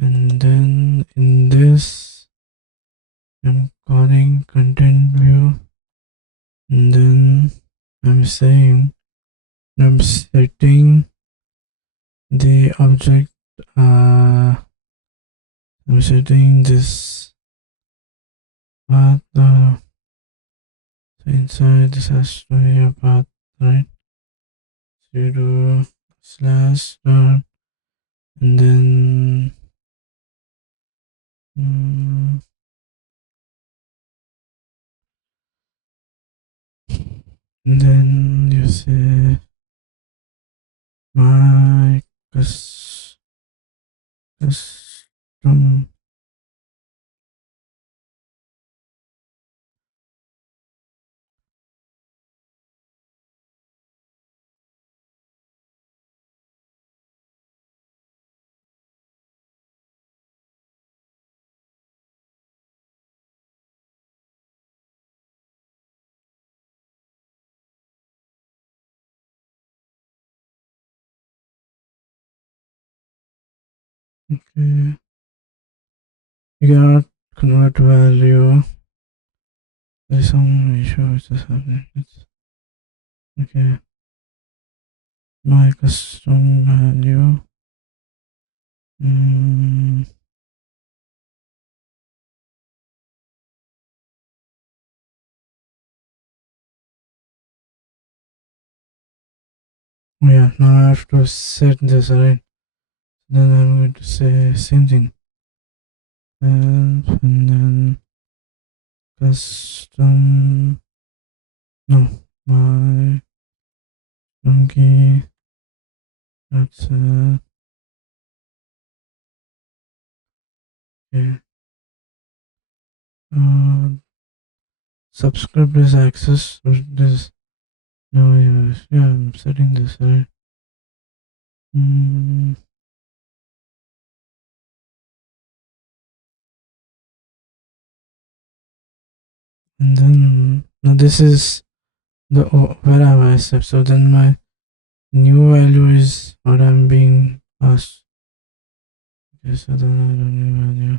and then in this I'm calling content view, and then I'm saying I'm setting the object I'm setting this path so inside this has to be a path, right? So you do slash dot, and then and then you say my custom okay. You cannot convert value. There's some issue with this happening. Okay. My custom value. Oh yeah, now I have to set this, right? Then I'm going to say same thing. And then custom. No, my monkey. That's okay. Subscript is access. This no use. Yeah, I'm setting this, right? And then now this is the where I have accept. So then my new value is what I'm being asked. Okay, so then I don't new value.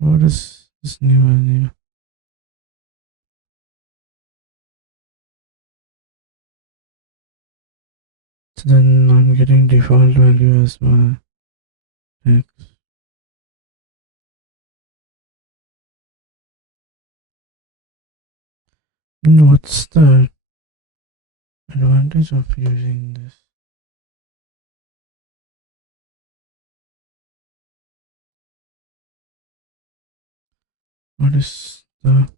What is this new value? Then I'm getting default value as my text. What's the advantage of using this? What is the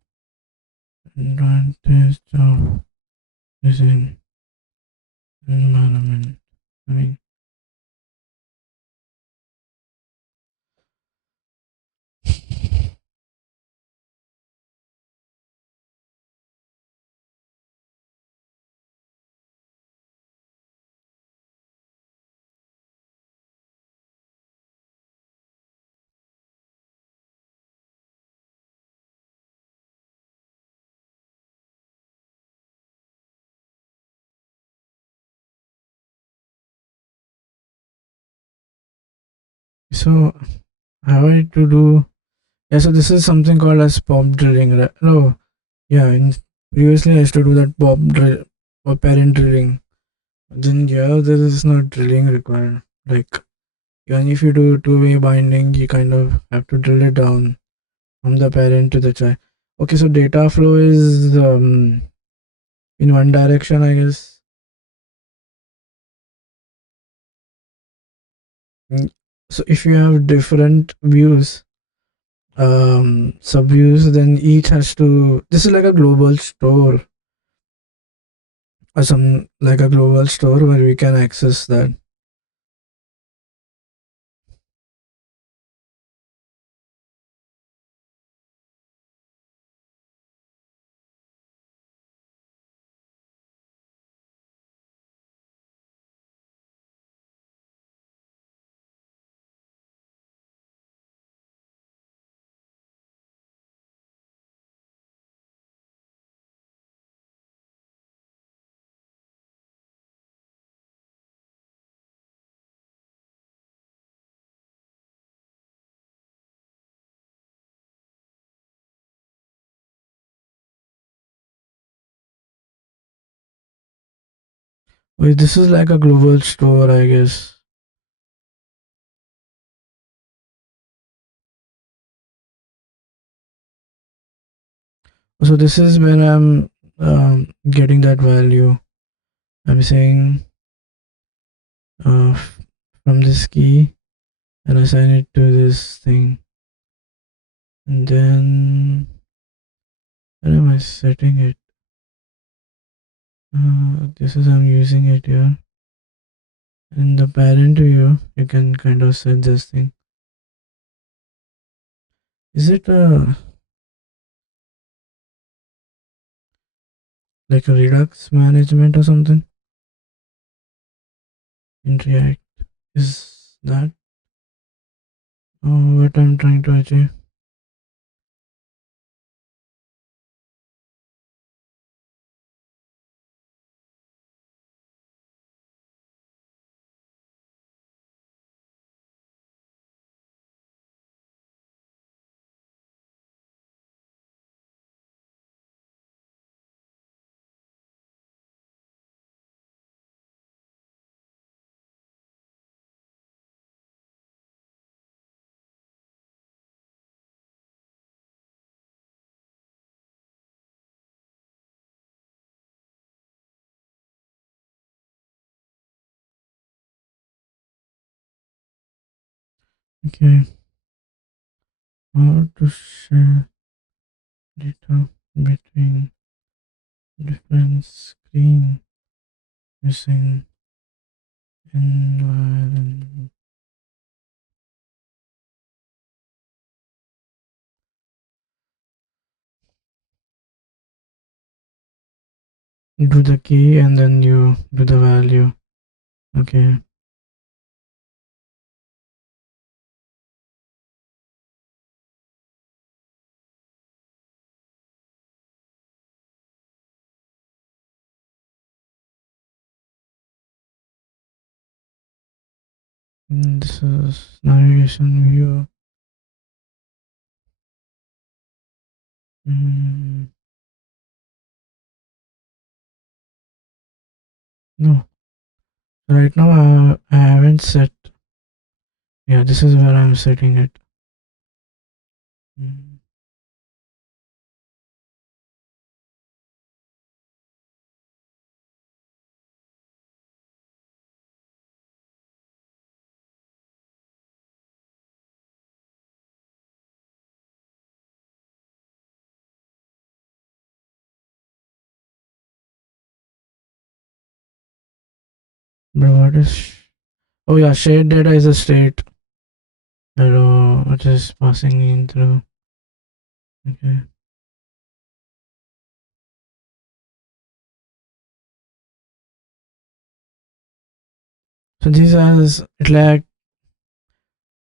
advantage of using environment? I mean, so how I to do? Yeah, so this is something called as pop drilling, right? No, yeah. Previously, I used to do that pop drill or parent drilling. Then yeah, there is no drilling required. Like even if you do two-way binding, you kind of have to drill it down from the parent to the child. Okay, so data flow is in one direction, I guess. Mm, So if you have different views, subviews, then each has to. This is like a global store or some like a global store where we can access that. Wait, this is like a global store, I guess. So this is when I'm getting that value. I'm saying from this key and assign it to this thing. And then where am I setting it? This is I'm using it here. In the parent view, you can kind of set this thing. Is it like a Redux management or something in React? Is that what I'm trying to achieve? Okay, how to share data between different screen using environment. Do the key and then you do the value. Okay. This is navigation view. Mm, no, Right now, I haven't set. Yeah, this is where I'm setting it. Mm. But what is? Oh yeah, shared data is a state arrow which is passing in through. Okay. So this has it like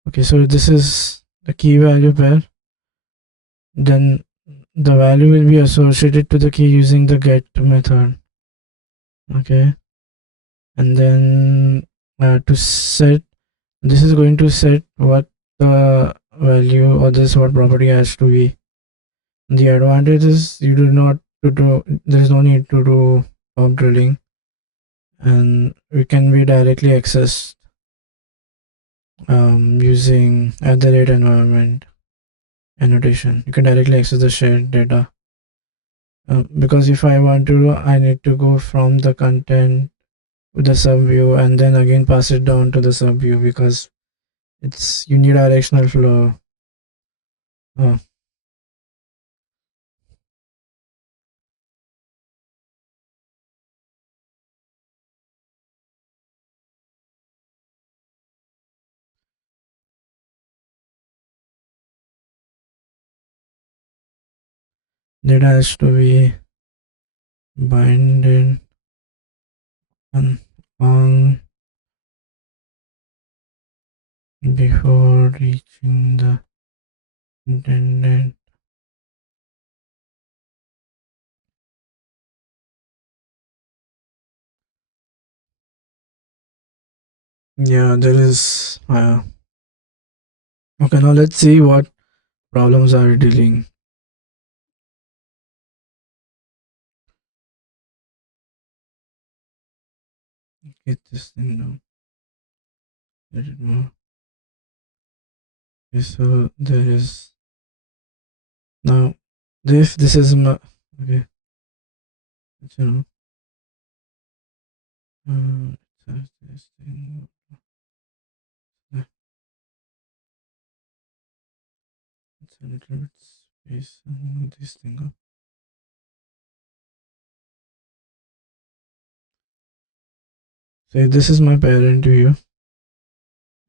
okay. So this is the key value pair. Then the value will be associated to the key using the get method. Okay. And then to set this is going to set what the value or this what property has to be. The advantage is you do not to do there is no need to do log drilling, and we can be directly accessed using at the rate environment annotation. You can directly access the shared data. Because if I want to, I need to go from the content to the sub view and then again pass it down to the sub view because it's unidirectional flow. Oh, data has to be binded and on before reaching the intended. Yeah, there is. Okay, now let's see what problems are we dealing. Get this thing down. Let it move. Okay, so there is now. If this is my okay, you know, this thing. It's a little bit space and move this thing up. So if this is my parent view,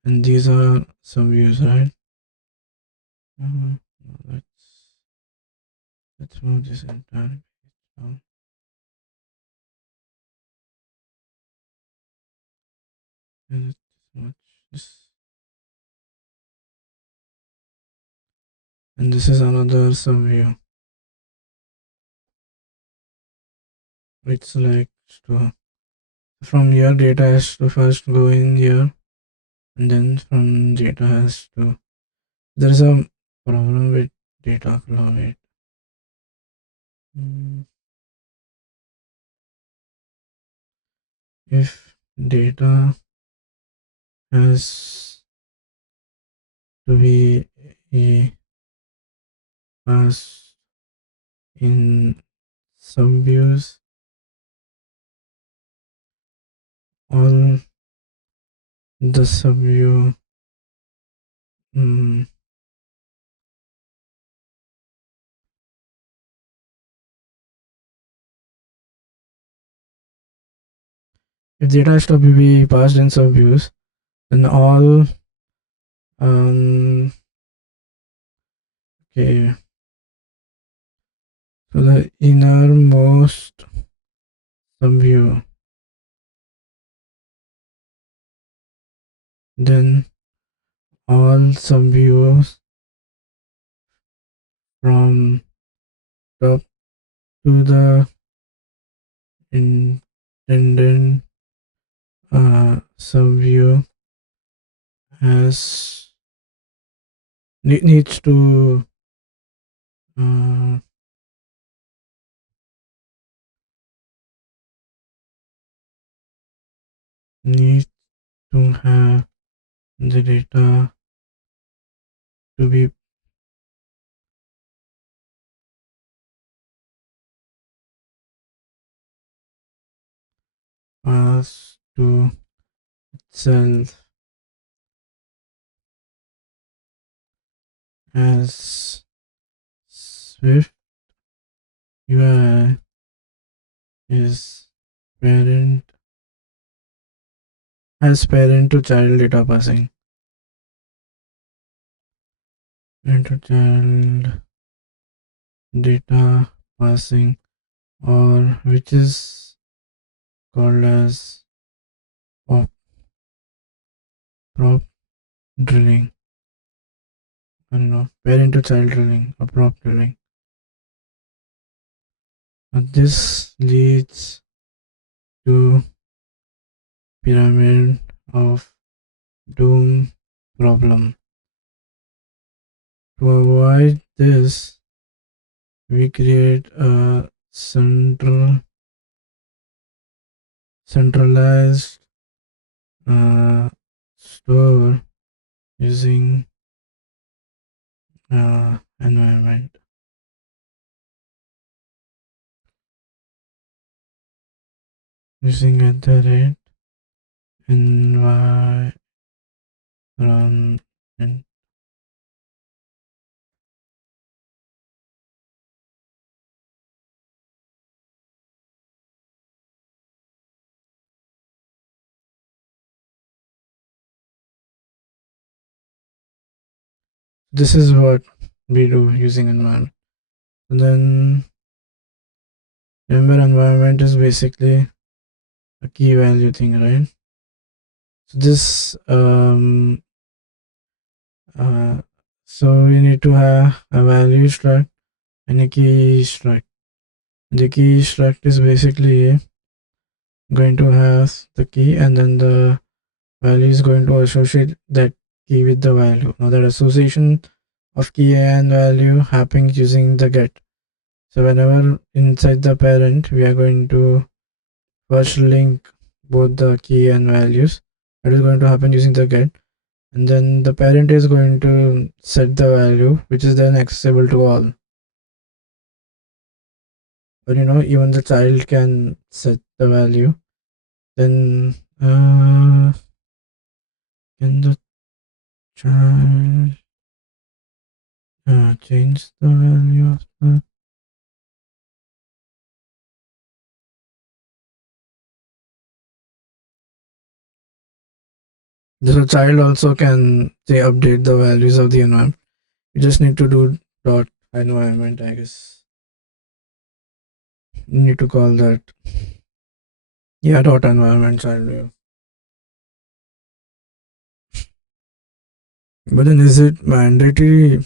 and these are some views, right? Uh, let's move this entire page down. And it's much this, and this is another sub view. It's like to, from here data has to first go in here, and then from data has to. There's a problem with data flow. Wait. Mm, If data has to be a passed in subviews, all the subview mm, if data has to be passed in subviews, then all okay, so the innermost subview, then all subviews from top to the intended subview has needs to uh, need to have the data to be passed to itself as Swift UI is parent as parent to child data passing. Parent to child data passing, or which is called as pop prop drilling. I don't know, parent to child drilling or prop drilling. This leads to pyramid of doom problem. To avoid this, we create a centralized store using environment using at the rate environment. This is what we do using environment. And then remember, environment is basically a key value thing, right? So this so we need to have a value struct and a key struct. The key struct is basically going to have the key, and then the value is going to associate that key with the value. Now that association of key and value happens using the get. So whenever inside the parent we are going to first link both the key and values, that is going to happen using the get, and then the parent is going to set the value which is then accessible to all. Or even the child can set the value. Then can the child change the value of the child also can say update the values of the environment. You just need to do dot environment, I guess. You need to call that, yeah, dot environment child view. But then is it mandatory?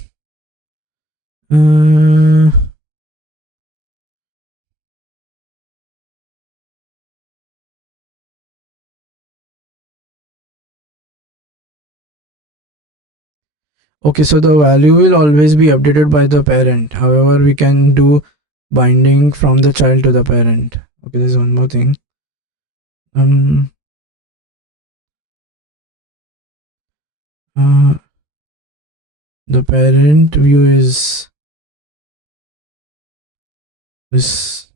Okay, so the value will always be updated by the parent. However, we can do binding from the child to the parent. Okay, there's one more thing. The parent view is responsible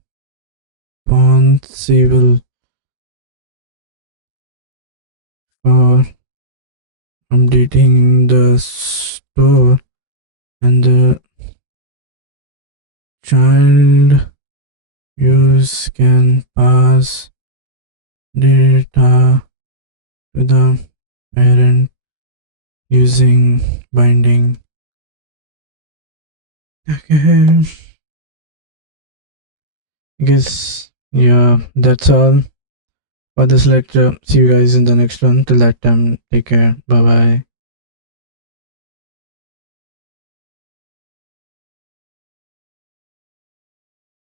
for updating the store, and the child views can pass data to the parent using binding. Okay, I guess, yeah, that's all for this lecture. See you guys in the next one. Till that time, take care. Bye bye.